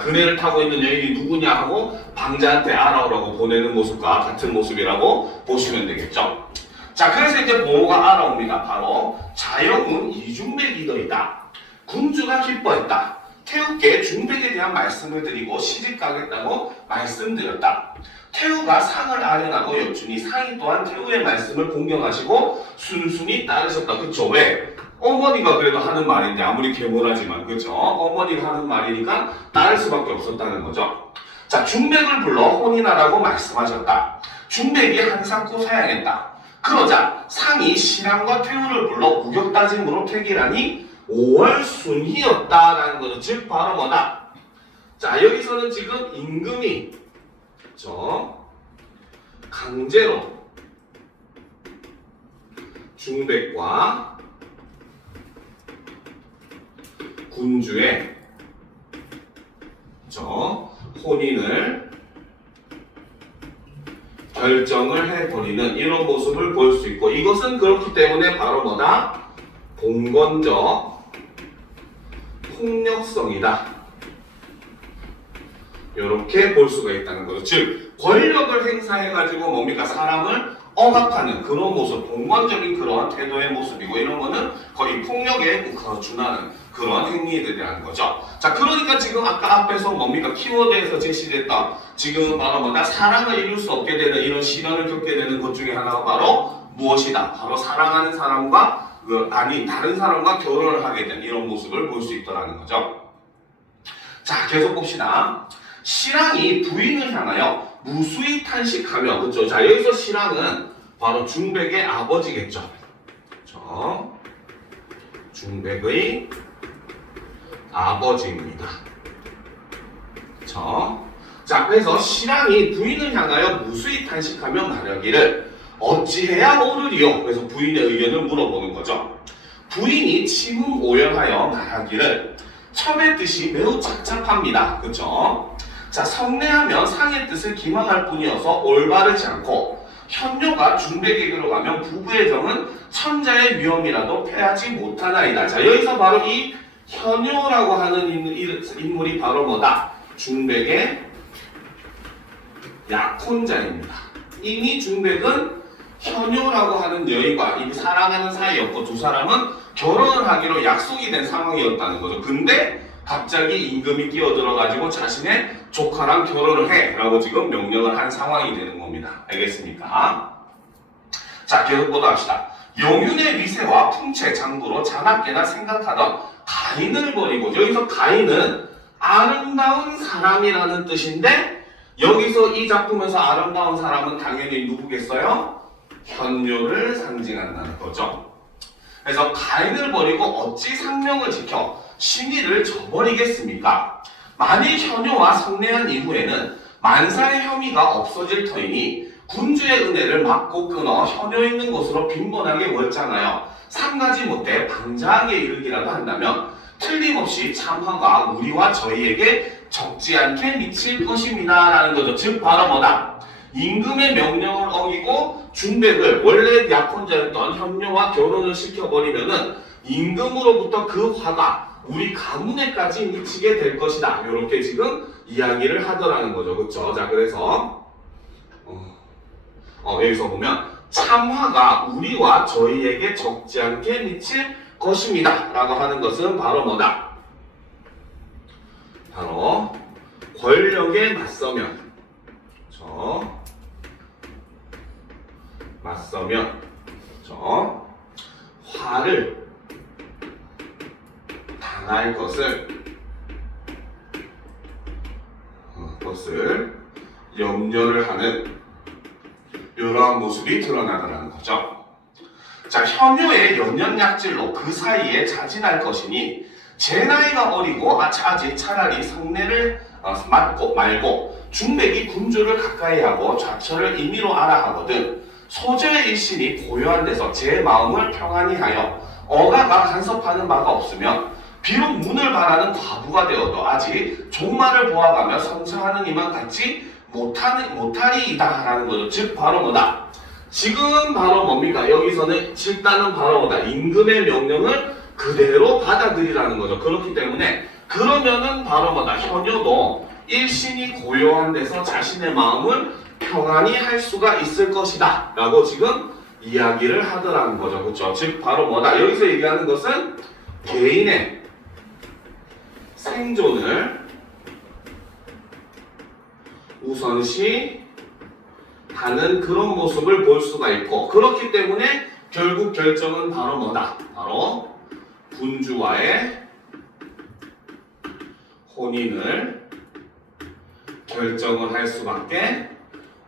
그네를 타고 있는 여인이 누구냐 하고 방자한테 알아오라고 보내는 모습과 같은 모습이라고 보시면 되겠죠. 자, 그래서 이제 보호가 알아옵니다. 바로 자영은 이중백이더이다. 군주가 기뻐했다. 태우께 중백에 대한 말씀을 드리고 시집가겠다고 말씀드렸다. 태우가 상을 아련하고 여쭈니 상이 또한 태우의 말씀을 공경하시고 순순히 따르셨다. 그쵸? 왜? 어머니가 그래도 하는 말인데 아무리 계모라지만 그쵸? 어머니가 하는 말이니까 따를 수밖에 없었다는 거죠. 자, 중백을 불러 혼인하라고 말씀하셨다. 중백이 한상코 사양했다. 그러자 상이 신랑과 태우를 불러 우격다짐으로 퇴기라니 5월 순희였다라는 거죠. 즉 바로 뭐다? 자, 여기서는 지금 임금이 강제로 중백과 군주의 혼인을 결정을 해버리는 이런 모습을 볼 수 있고, 이것은 그렇기 때문에 바로 뭐다? 봉건적 폭력성이다. 이렇게 볼 수가 있다는 거죠. 즉 권력을 행사해가지고 뭡니까? 사람을 억압하는 그런 모습, 봉건적인 그러한 태도의 모습이고, 이런 거는 거의 폭력에 준하는 그런 행위들이라는 거죠. 자, 그러니까 지금 아까 앞에서 뭡니까? 키워드에서 제시됐던 지금 바로 뭐다? 사랑을 이룰 수 없게 되는 이런 시련을 겪게 되는 것 중에 하나가 바로 무엇이다? 바로 사랑하는 사람과 다른 사람과 결혼을 하게 된 이런 모습을 볼 수 있더라는 거죠. 자, 계속 봅시다. 신랑이 부인을 향하여 무수히 탄식하며, 그렇죠? 자, 여기서 신랑은 바로 중백의 아버지겠죠. 그렇죠? 중백의 아버지입니다. 그렇죠? 자, 그래서 신랑이 부인을 향하여 무수히 탄식하며 말하기를 어찌해야 오르리요? 그래서 부인의 의견을 물어보는 거죠. 부인이 침음오열하여 말하기를 첩의 뜻이 매우 착잡합니다. 그렇죠? 자, 성례하면 상의 뜻을 기망할 뿐이어서 올바르지 않고, 현녀가 중백에게로 가면 부부의 정은 천자의 위험이라도 패하지 못하나이다. 자, 여기서 바로 이 현녀라고 하는 인물이 바로 뭐다? 중백의 약혼자입니다. 이미 중백은 현녀라고 하는 여인과 이미 사랑하는 사이였고, 두 사람은 결혼을 하기로 약속이 된 상황이었다는 거죠. 근데 갑자기 임금이 끼어들어가지고 자신의 조카랑 결혼을 해 라고 지금 명령을 한 상황이 되는 겁니다. 알겠습니까? 자, 계속 보도록 합시다. 영윤의 위세와 풍채 장부로 자나깨나 생각하던 가인을 버리고, 여기서 가인은 아름다운 사람이라는 뜻인데, 여기서 이 작품에서 아름다운 사람은 당연히 누구겠어요? 현녀를 상징한다는 거죠. 그래서 가인을 버리고 어찌 상명을 지켜 신의를 저버리겠습니까? 만일 현녀와 성례한 이후에는 만사의 혐의가 없어질 터이니 군주의 은혜를 막고 끊어 현녀 있는 곳으로 빈번하게 월장하여 삼가지 못해 방자하게 이르기라도 한다면 틀림없이 참화가 우리와 저희에게 적지 않게 미칠 것입니다 라는 거죠. 즉 바로 뭐다? 임금의 명령을 어기고 중백을, 원래 약혼자였던 현녀와 결혼을 시켜버리면은 임금으로부터 그 화가 우리 가문에까지 미치게 될 것이다. 이렇게 지금 이야기를 하더라는 거죠. 그렇죠? 자, 그래서 여기서 보면 참화가 우리와 저희에게 적지 않게 미칠 것입니다 라고 하는 것은 바로 뭐다? 바로 권력에 맞서면, 화를 당할 것을 염려를 하는 이러한 모습이 드러나더라는 거죠. 자, 현효의 연연약질로 그 사이에 자진할 것이니 제 나이가 어리고 아직 차라리 성례를 맡고 말고 중백이 군주를 가까이 하고 좌처를 임의로 알아 하거든 소저의 일신이 고요한 데서 제 마음을 평안히 하여 어가가 간섭하는 바가 없으면 비록 문을 바라는 과부가 되어도 아직 종말을 보아가며 성사하는 이만 같지 못하리이다 라는 거죠. 즉 바로 뭐다? 지금 바로 뭡니까? 여기서는 일단은 바로 뭐다? 임금의 명령을 그대로 받아들이라는 거죠. 그렇기 때문에 그러면은 바로 뭐다? 현효도 일신이 고요한 데서 자신의 마음을 평안히 할 수가 있을 것이다 라고 지금 이야기를 하더라는 거죠. 그렇죠? 즉 바로 뭐다? 여기서 얘기하는 것은 개인의 생존을 우선시 하는 그런 모습을 볼 수가 있고 그렇기 때문에 결국 결정은 바로 뭐다? 바로 군주와의 혼인을 결정을 할 수밖에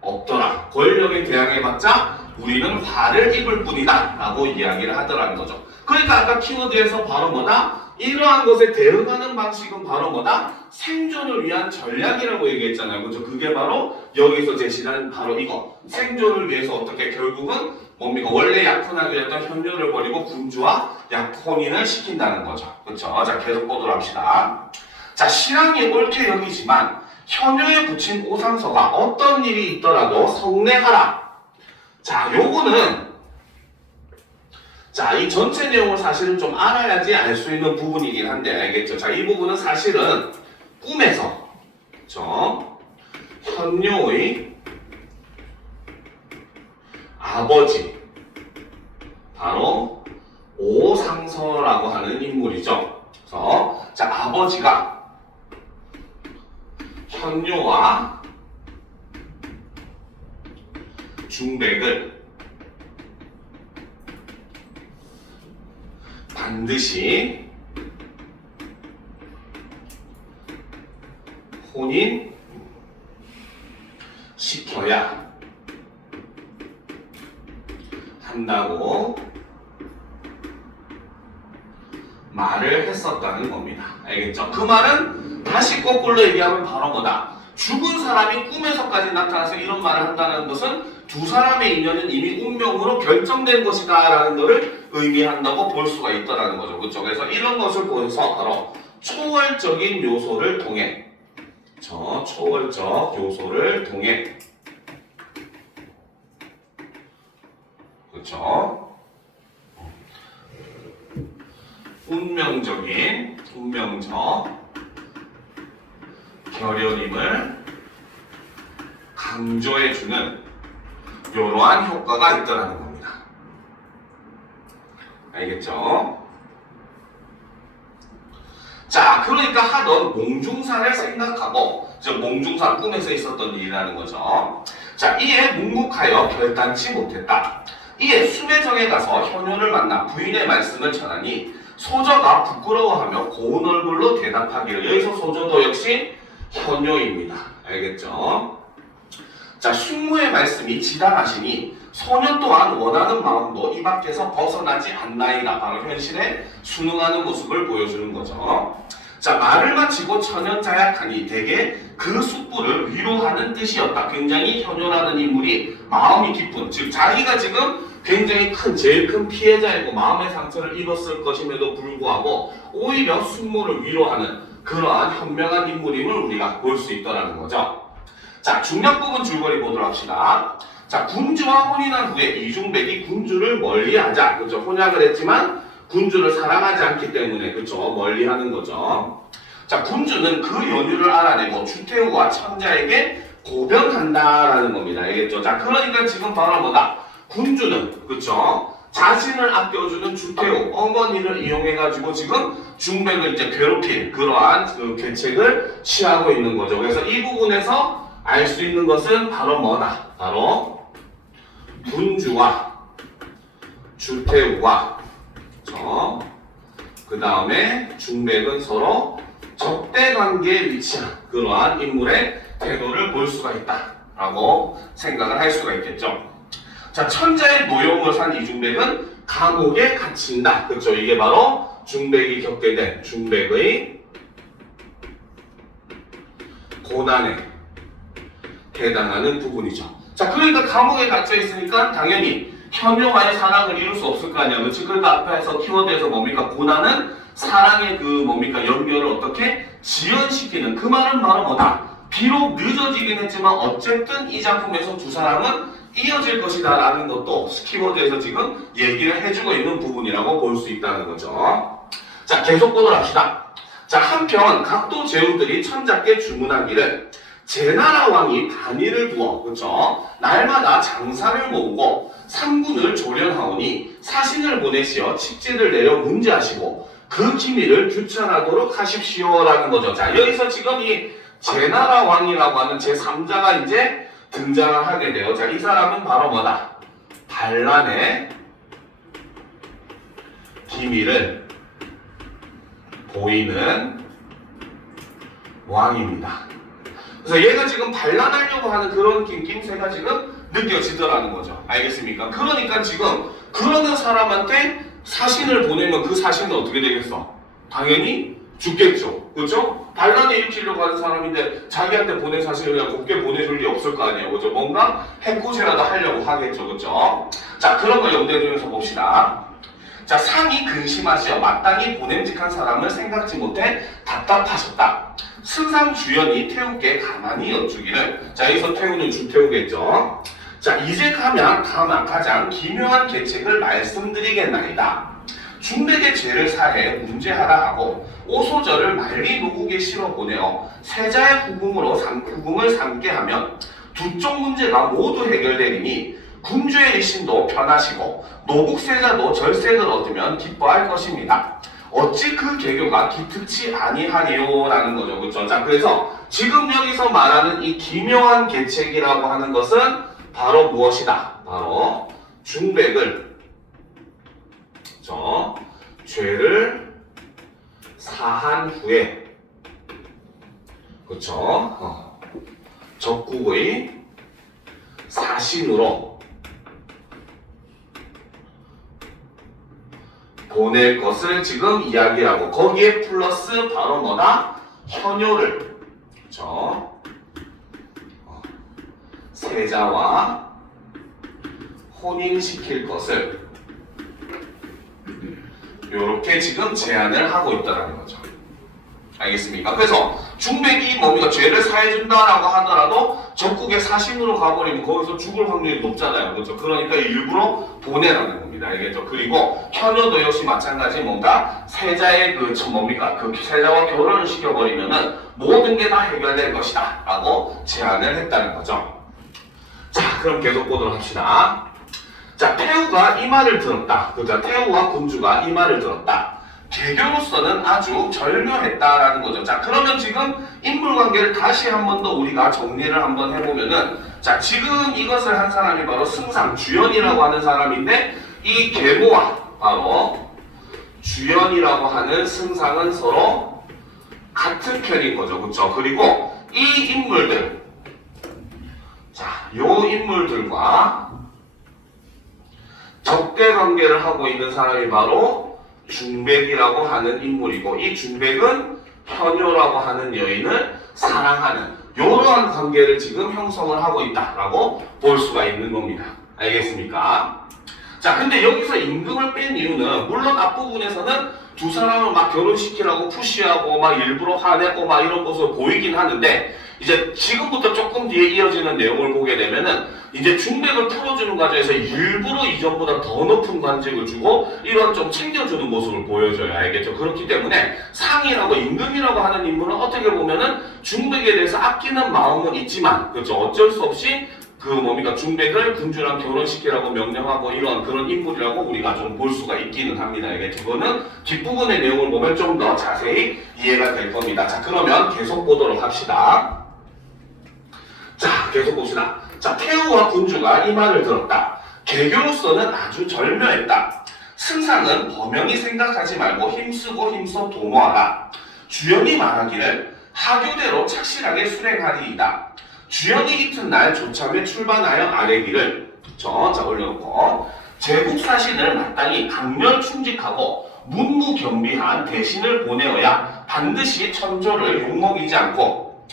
없더라. 권력에 대항해봤자 우리는 화를 입을 뿐이다 라고 이야기를 하더라는 거죠. 그러니까 아까 키워드에서 바로 뭐다? 이러한 것에 대응하는 방식은 바로 뭐다? 생존을 위한 전략이라고 얘기했잖아요. 그죠? 그게 바로 여기서 제시한 바로 이거. 생존을 위해서 어떻게 결국은 뭡니까? 원래 약혼하기로 했던 현녀를 버리고 군주와 약혼인을 시킨다는 거죠. 그렇죠? 자, 계속 보도록 합시다. 자, 신앙이 옳게 여기지만 현녀에 붙인 오상서가 어떤 일이 있더라도 성례하라. 자, 요거는 자, 이 전체 내용을 사실은 좀 알아야지 알 수 있는 부분이긴 한데 알겠죠? 자, 이 부분은 사실은 꿈에서 현녀의 아버지 바로 오상서라고 하는 인물이죠. 그래서 자, 아버지가 현녀와 중백을 반드시 혼인 시켜야 한다고 말을 했었다는 겁니다. 알겠죠? 그 말은 다시 거꾸로 얘기하면 바로 뭐다? 죽은 사람이 꿈에서까지 나타나서 이런 말을 한다는 것은 두 사람의 인연은 이미 운명으로 결정된 것이다 라는 것을 의미한다고 볼 수가 있다는 거죠. 그렇죠? 그래서 이런 것을 보면서 바로 초월적인 요소를 통해 초월적 요소를 통해 그렇죠? 운명적 결연임을 강조해주는 이러한 효과가 있다는 겁니다. 알겠죠? 자, 그러니까 하던 몽중산을 생각하고 즉 몽중산 꿈에서 있었던 일이라는 거죠. 자, 이에 묵묵하여 결단치 못했다. 이에 수매정에 가서 현효를 만나 부인의 말씀을 전하니 소저가 부끄러워하며 고운 얼굴로 대답하기를 여기서 소저도 역시 현효입니다. 알겠죠? 자, 숙무의 말씀이 지당하시니 소녀 또한 원하는 마음도 이 밖에서 벗어나지 않나이다. 바로 현실에 순응하는 모습을 보여주는 거죠. 자, 말을 마치고 천연자약하니 대개 그 숙부를 위로하는 뜻이었다. 굉장히 현효라는 인물이 마음이 깊은, 즉 자기가 지금 굉장히 제일 큰 피해자이고 마음의 상처를 입었을 것임에도 불구하고 오히려 숙모를 위로하는 그러한 현명한 인물임을 우리가 볼 수 있다는 거죠. 자, 중요한 부분 줄거리 보도록 합시다. 자, 군주와 혼인한 후에 이중백이 군주를 멀리하자. 그렇죠? 혼약을 했지만 군주를 사랑하지 않기 때문에 그렇죠? 멀리하는 거죠. 자, 군주는 그 연유를 알아내고 주태후와 천자에게 고변한다라는 겁니다. 알겠죠? 자, 그러니까 지금 바로 뭐다? 군주는 그렇죠? 자신을 아껴주는 주태우, 어머니를 이용해가지고 지금 중백을 이제 괴롭힐 그러한 그 계책을 취하고 있는 거죠. 그래서 이 부분에서 알 수 있는 것은 바로 뭐다? 바로 군주와 주태우와 그 다음에 중백은 서로 적대 관계에 위치한 그러한 인물의 태도를 볼 수가 있다라고 생각을 할 수가 있겠죠. 자, 천자의 노여움을 산 이중백은 감옥에 갇힌다. 그렇죠? 이게 바로 중백이 겪게 된 중백의 고난에 해당하는 부분이죠. 자, 그러니까 감옥에 갇혀 있으니까 당연히 현묘와의 사랑을 이룰 수 없을 거 아니야. 그렇지? 그러니까 앞에서 키워드에서 뭡니까? 고난은 사랑의 그 뭡니까? 연결을 어떻게 지연시키는 그 말은 바로 뭐다? 비록 늦어지긴 했지만 어쨌든 이 작품에서 두 사람은 이어질 것이다 라는 것도 키워드에서 지금 얘기를 해주고 있는 부분이라고 볼 수 있다는 거죠. 자, 계속 보도록 합시다. 자, 한편 각도 제후들이 천자께 주문하기를 제나라 왕이 단위를 두어 그렇죠? 날마다 장사를 모으고 상군을 조련하오니 사신을 보내시어 칙제를 내려 문제하시고 그 기밀을 규천하도록 하십시오라는 거죠. 자, 여기서 지금 이 제나라 왕이라고 하는 제3자가 이제 등장을 하게 돼요. 자, 이 사람은 바로 뭐다? 반란의 기밀을 보이는 왕입니다. 그래서 얘가 지금 반란하려고 하는 그런 낌새가 지금 느껴지더라는 거죠. 알겠습니까? 그러니까 지금 그러는 사람한테 사신을 보내면 그 사신은 어떻게 되겠어? 당연히 죽겠죠. 그렇죠? 반란을 일으키려고 하는 사람인데 자기한테 보낸 사실을 그냥 곱게 보내줄 리 없을 거 아니에요. 그죠? 뭔가 해코지라도 하려고 하겠죠. 그죠? 자, 그런 거 염두에 두면서 봅시다. 자, 상이 근심하시어 마땅히 보냄직한 사람을 생각지 못해 답답하셨다. 승상 주연이 태우께 가만히 여쭈기를. 자, 여기서 태우는 주태우겠죠. 자, 이제 가면 가장 기묘한 계책을 말씀드리겠나이다. 중백의 죄를 사해 문제하라 하고 오소절을 말리 노국에 실어 보내어 세자의 후궁을 삼게 하면 두 쪽 문제가 모두 해결되리니 군주의 일심도 편하시고 노국 세자도 절색을 얻으면 기뻐할 것입니다. 어찌 그 개교가 기특치 아니하리요? 라는 거죠. 그렇죠? 자, 그래서 지금 여기서 말하는 이 기묘한 계책이라고 하는 것은 바로 무엇이다? 바로 중백을 죄를 사한 후에 그렇죠? 적국의 사신으로 보낼 것을 지금 이야기하고 거기에 플러스 바로 뭐다? 현효를 그렇죠? 세자와 혼인시킬 것을 이렇게 지금 제안을 하고 있다는 거죠. 알겠습니까? 그래서 중백이 뭡니까? 죄를 사해준다라고 하더라도 적국의 사신으로 가버리면 거기서 죽을 확률이 높잖아요. 그렇죠? 그러니까 일부러 보내라는 겁니다. 알겠죠? 그리고 현효도 역시 마찬가지 뭔가 세자의 뭡니까? 그 세자와 결혼을 시켜버리면은 모든 게 다 해결될 것이다. 라고 제안을 했다는 거죠. 자, 그럼 계속 보도록 합시다. 자, 태우가 이 말을 들었다. 그죠? 태우와 군주가 이 말을 들었다. 개교로서는 아주 절묘했다라는 거죠. 자, 그러면 지금 인물관계를 다시 한 번 더 우리가 정리를 한번 해보면은, 자, 지금 이것을 한 사람이 바로 승상, 주연이라고 하는 사람인데, 이 계모와 바로 주연이라고 하는 승상은 서로 같은 편인 거죠. 그렇죠? 그리고 이 인물들, 자, 요 인물들과 적대 관계를 하고 있는 사람이 바로 중백이라고 하는 인물이고, 이 중백은 현효라고 하는 여인을 사랑하는 이러한 관계를 지금 형성을 하고 있다라고 볼 수가 있는 겁니다. 알겠습니까? 자, 근데 여기서 임금을 뺀 이유는 물론 앞부분에서는 두 사람을 막 결혼시키라고 푸시하고 막 일부러 화내고 막 이런 모습을 보이긴 하는데, 이제 지금부터 조금 뒤에 이어지는 내용을 보게 되면은 이제 중백을 풀어주는 과정에서 일부러 이전보다 더 높은 관직을 주고 이런 좀 챙겨주는 모습을 보여줘요. 알겠죠? 그렇기 때문에 상이라고 임금이라고 하는 인물은 어떻게 보면은 중백에 대해서 아끼는 마음은 있지만, 그렇죠? 어쩔 수 없이 그 뭡니까 중백을 군주랑 결혼시키라고 명령하고 이런 그런 인물이라고 우리가 좀 볼 수가 있기는 합니다. 이게 그거는 뒷부분의 내용을 보면 좀 더 자세히 이해가 될 겁니다. 자 그러면 계속 보도록 합시다. 자 계속 봅시다. 자 태우와 군주가 이 말을 들었다. 개교로서는 아주 절묘했다. 승상은 범영이 생각하지 말고 힘쓰고 힘써 도모하라. 주연이 말하기를 하교대로 착실하게 수행하리이다. 주연이 이튿날 조참에 출발하여 아뢰기를 자 올려놓고 제국사신을 마땅히 강렬 충직하고 문무경비한 대신을 보내어야 반드시 천조를 욕먹이지 않고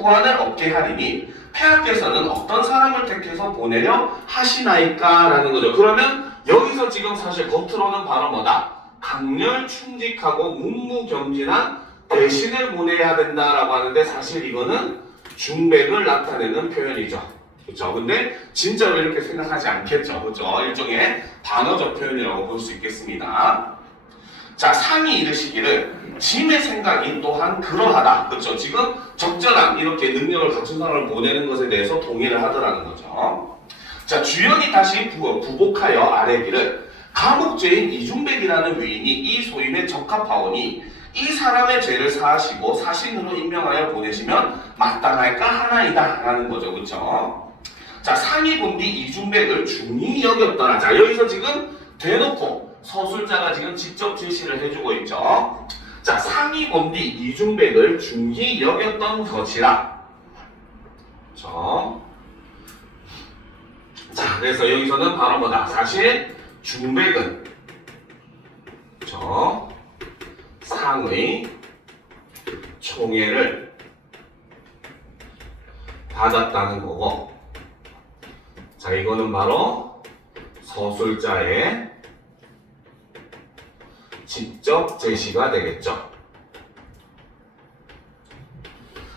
후환을 얻게 하리니 폐하께서는 어떤 사람을 택해서 보내려 하시나이까라는 거죠. 그러면 여기서 지금 사실 겉으로는 바로 뭐다? 강렬 충직하고 문무경진한 대신을 보내야 된다라고 하는데 사실 이거는 중백을 나타내는 표현이죠. 그렇죠? 근데 진짜로 이렇게 생각하지 않겠죠. 그렇죠? 일종의 반어적 표현이라고 볼 수 있겠습니다. 자, 상이 이르시기를 짐의 생각이 또한 그러하다. 그렇죠? 지금 적절한 이렇게 능력을 갖춘 사람을 보내는 것에 대해서 동의를 하더라는 거죠. 자, 주연이 다시 부복하여 아뢰기를 감옥죄인 이중백이라는 위인이 이 소임에 적합하오니 이 사람의 죄를 사하시고 사신으로 임명하여 보내시면 마땅할까 하나이다 라는 거죠. 그렇죠? 자, 상이 본 뒤 이중백을 중히 여겼더라. 자, 여기서 지금 대놓고 서술자가 지금 직접 제시를 해주고 있죠. 자, 상이 본 뒤 이중백을 중히 여겼던 것이라. 그렇죠? 자, 그래서 여기서는 바로 뭐다? 사실 중백은 상의 총애를 받았다는 거고, 자 이거는 바로 서술자의 직접 제시가 되겠죠.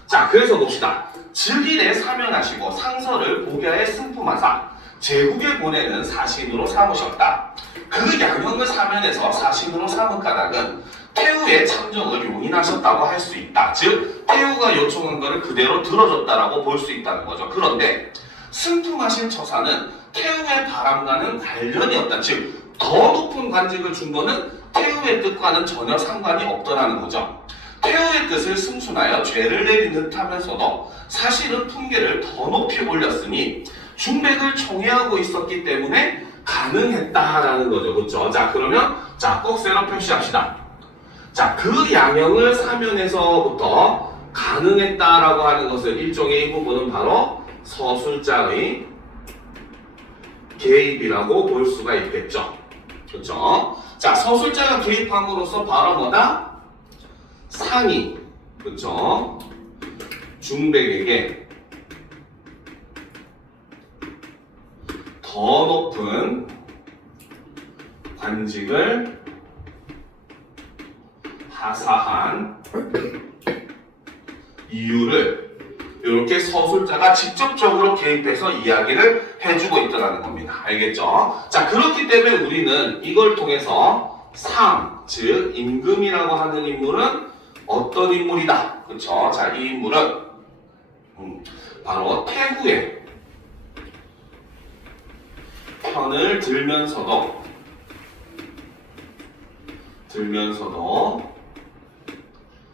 자 그래서 봅시다. 즉일에 사면하시고 상서를 복야에 승품하사 제국에 보내는 사신으로 삼으셨다. 그 양형을 사면해서 사신으로 삼은 까닭은 태우의 참정을 용인하셨다고 할 수 있다. 즉 태우가 요청한 것을 그대로 들어줬다라고 볼 수 있다는 거죠. 그런데 승품하신 처사는 태우의 바람과는 관련이 없다. 즉 더 높은 관직을 준 거는 태우의 뜻과는 전혀 상관이 없더라는 거죠. 태우의 뜻을 승순하여 죄를 내린 듯 하면서도 사실은 품계를 더 높이 올렸으니 중백을 총애하고 있었기 때문에 가능했다라는 거죠. 그렇죠? 자 그러면 꼭 세로 표시합시다. 자 그 양형을 사면에서부터 가능했다라고 하는 것을 일종의 이 부분은 바로 서술자의 개입이라고 볼 수가 있겠죠. 그렇죠? 자 서술자가 개입함으로써 바로 뭐다? 상이 그렇죠? 중백에게 더 높은 관직을 하사한 이유를 이렇게 서술자가 직접적으로 개입해서 이야기를 해주고 있더라는 겁니다. 알겠죠? 자 그렇기 때문에 우리는 이걸 통해서 상, 즉 임금이라고 하는 인물은 어떤 인물이다. 그렇죠? 자 이 인물은 바로 태후의 편을 들면서도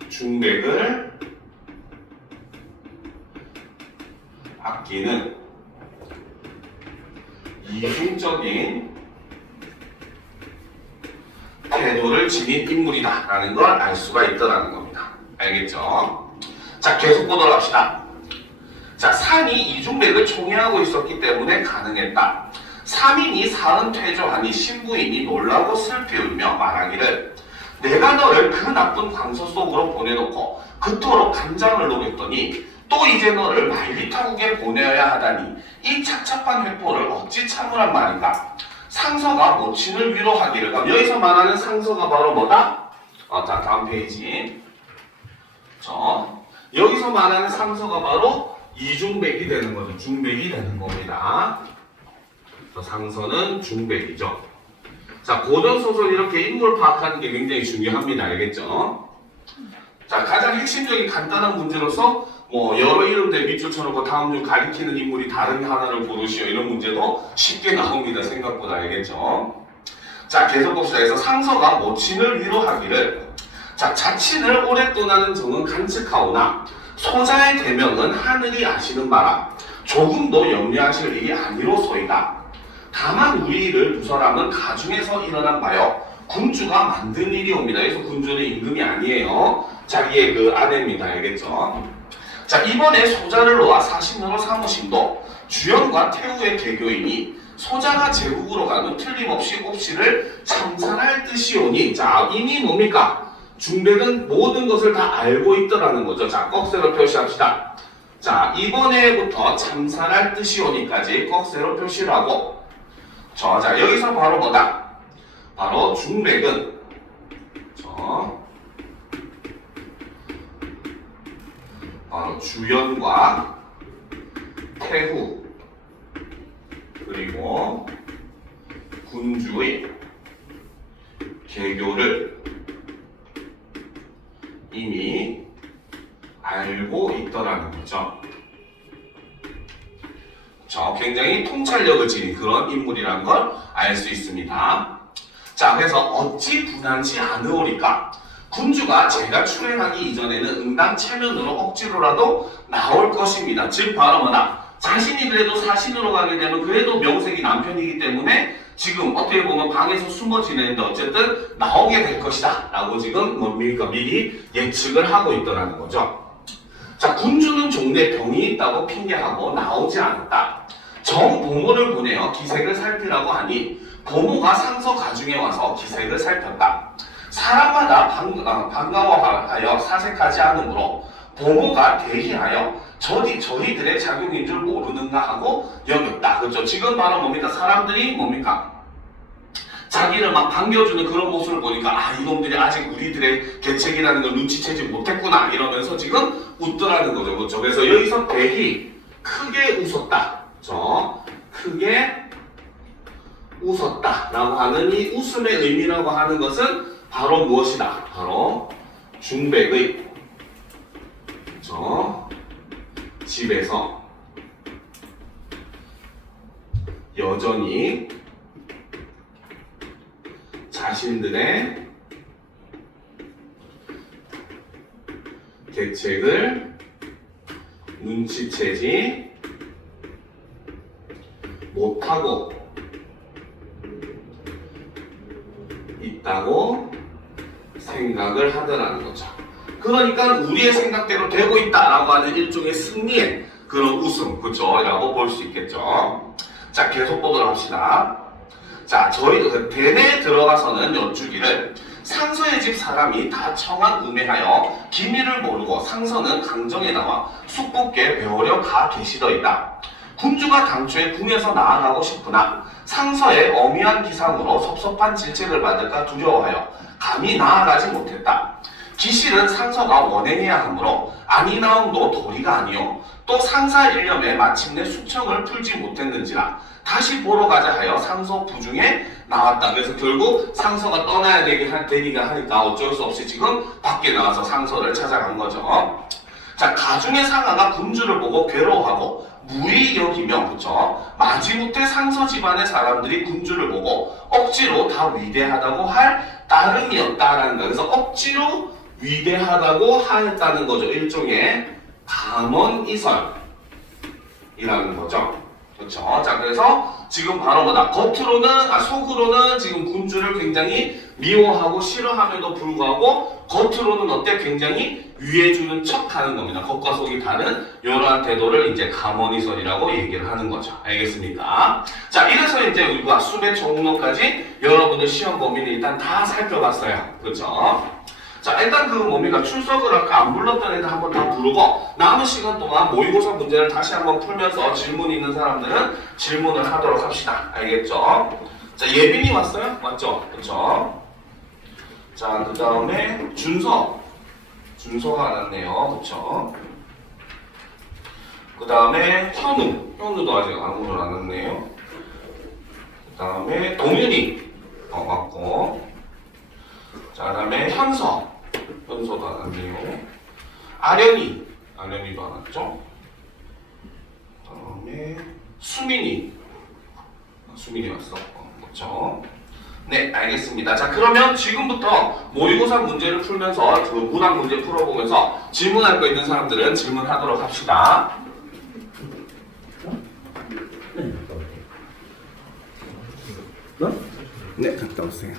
중백을 아끼는 이중적인 태도를 지닌 인물이다 라는 걸 알 수가 있더라는 겁니다. 알겠죠? 자 계속 보도록 합시다. 자 상이 이중백을 총애하고 있었기 때문에 가능했다. 삼인이 사은 퇴조하니 신부인이 놀라고 슬피 울며 말하기를 내가 너를 그 나쁜 광서 속으로 보내놓고 그토록 간장을 녹였더니 또 이제 너를 말리타국에 보내어야 하다니 이 착잡한 회포를 어찌 참으란 말인가. 상서가 모친을 위로하기를. 여기서 말하는 상서가 바로 뭐다? 자 다음 페이지. 여기서 말하는 상서가 바로 이중백이 되는 거죠. 중백이 되는 겁니다. 상서는 중백이죠. 자 고전소설 이렇게 인물 파악하는 게 굉장히 중요합니다. 알겠죠? 자 가장 핵심적인 간단한 문제로서 뭐 여러 이름들 밑줄 쳐놓고 다음 중 가리키는 인물이 다른 하나를 고르시오 이런 문제도 쉽게 나옵니다. 생각보다. 알겠죠? 자, 계속 봅시다. 그래서 상서가 모친을 위로하기를 자, 자친을 오래 떠나는 정은 간측하오나 소자의 대명은 하늘이 아시는 바라 조금도 염려하실 일이 아니로소이다. 다만 우리 일을 두 사람은 가중에서 일어난 바요 군주가 만든 일이옵니다. 그래서 군주는 임금이 아니에요. 자기의 그 아내입니다. 알겠죠? 자, 이번에 소자를 놓아 사신으로 삼으심도 주연과 태후의 개교이니 소자가 제국으로 가면 틀림없이 옵씨를 참살할 뜻이오니 자, 이미 뭡니까? 중백은 모든 것을 다 알고 있더라는 거죠. 자, 꺽쇠로 표시합시다. 자, 이번에부터 참살할 뜻이오니까지 꺽쇠로 표시를 하고 자, 여기서 바로 뭐다? 바로 중백은 바로 주연과 태후 그리고 군주의 개교를 이미 알고 있더라는 거죠. 굉장히 통찰력을 지닌 그런 인물이라는 걸 알 수 있습니다. 자, 그래서 어찌 분한지 않으오리까? 군주가 제가 출행하기 이전에는 응당 체면으로 억지로라도 나올 것입니다. 즉 바로 뭐다? 자신이 그래도 사신으로 가게 되면 그래도 명색이 남편이기 때문에 지금 어떻게 보면 방에서 숨어 지내는데 어쨌든 나오게 될 것이다 라고 지금 뭡니까? 미리 예측을 하고 있더라는 거죠. 자, 군주는 종래 병이 있다고 핑계하고 나오지 않았다. 정보모를 보내어 기색을 살피라고 하니 보모가 상서 가중에 와서 기색을 살폈다. 사람마다 반가워하여 사색하지 않으므로 보모가 대희하여 저희들의 작용인 줄 모르는가 하고 여겼다. 그렇죠? 지금 바로 뭡니까? 사람들이 뭡니까? 자기를 막 반겨주는 그런 모습을 보니까 이놈들이 아직 우리들의 계책이라는 걸 눈치채지 못했구나 이러면서 지금 웃더라는 거죠. 그렇죠? 그래서 여기서 대희 크게 웃었다. 그렇죠? 크게 웃었다 라고 하는 이 웃음의 의미라고 하는 것은 바로 무엇이다? 바로 중백의 집에서 여전히 자신들의 계책을 눈치채지 못하고 있다고 생각을 하더라는 거죠. 그러니까 우리의 생각대로 되고 있다라고 하는 일종의 승리의 그런 웃음, 그쵸? 라고 볼 수 있겠죠. 자, 계속 보도록 합시다. 자, 저희도 대내에 들어가서는 여쭈기를 상서의 집 사람이 다 청한 음해하여 기밀을 모르고 상서는 강정에 나와 숙부께 배우려 가 계시더이다. 군주가 당초에 궁에서 나아가고 싶으나 상서의 어미한 기상으로 섭섭한 질책을 받을까 두려워하여 감히 나아가지 못했다. 기실은 상서가 원행해야 하므로 아니나움도 도리가 아니요 또 상사 일념에 마침내 수청을 풀지 못했는지라 다시 보러 가자 하여 상서 부중에 나왔다. 그래서 결국 상서가 떠나야 되니까 하니까 어쩔 수 없이 지금 밖에 나와서 상서를 찾아간 거죠. 자, 가중의 상하가 군주를 보고 괴로워하고 무의 여기며 그쵸? 마지못해 상서 집안의 사람들이 군주를 보고 억지로 다 위대하다고 할 따름이었다라는 거. 그래서 억지로 위대하다고 하였다는 거죠. 일종의 감언이설이라는 거죠. 그렇죠? 자, 그래서 지금 바로 뭐다? 속으로는 지금 군주를 굉장히 미워하고 싫어함에도 불구하고 겉으로는 어때? 굉장히 위해주는 척 하는 겁니다. 겉과 속이 다른 이러한 태도를 이제 감언이설이라고 얘기를 하는 거죠. 알겠습니까? 자, 이래서 이제 우리가 수배 총론까지 여러분들 시험 범위를 일단 다 살펴봤어요. 그렇죠? 자, 일단 출석을 아까 안 불렀던 애들 한번 다 부르고 남은 시간 동안 모의고사 문제를 다시 한번 풀면서 질문 있는 사람들은 질문을 하도록 합시다. 알겠죠? 자, 예빈이 왔어요? 맞죠? 그쵸? 자, 그 다음에 준서가 안 왔네요. 그쵸? 그 다음에 현우도 아직 아무도 안 왔네요. 그 다음에 동윤이 왔고, 자, 그 다음에 현서도 안 왔네요. 알림이도 안 왔죠? 다음에 수민이 왔어. 그렇죠? 네, 알겠습니다. 자, 그러면 지금부터 모의고사 문제를 풀면서 그 문학 문제 풀어보면서 질문할 거 있는 사람들은 질문하도록 합시다. 네, 갔다 오세요.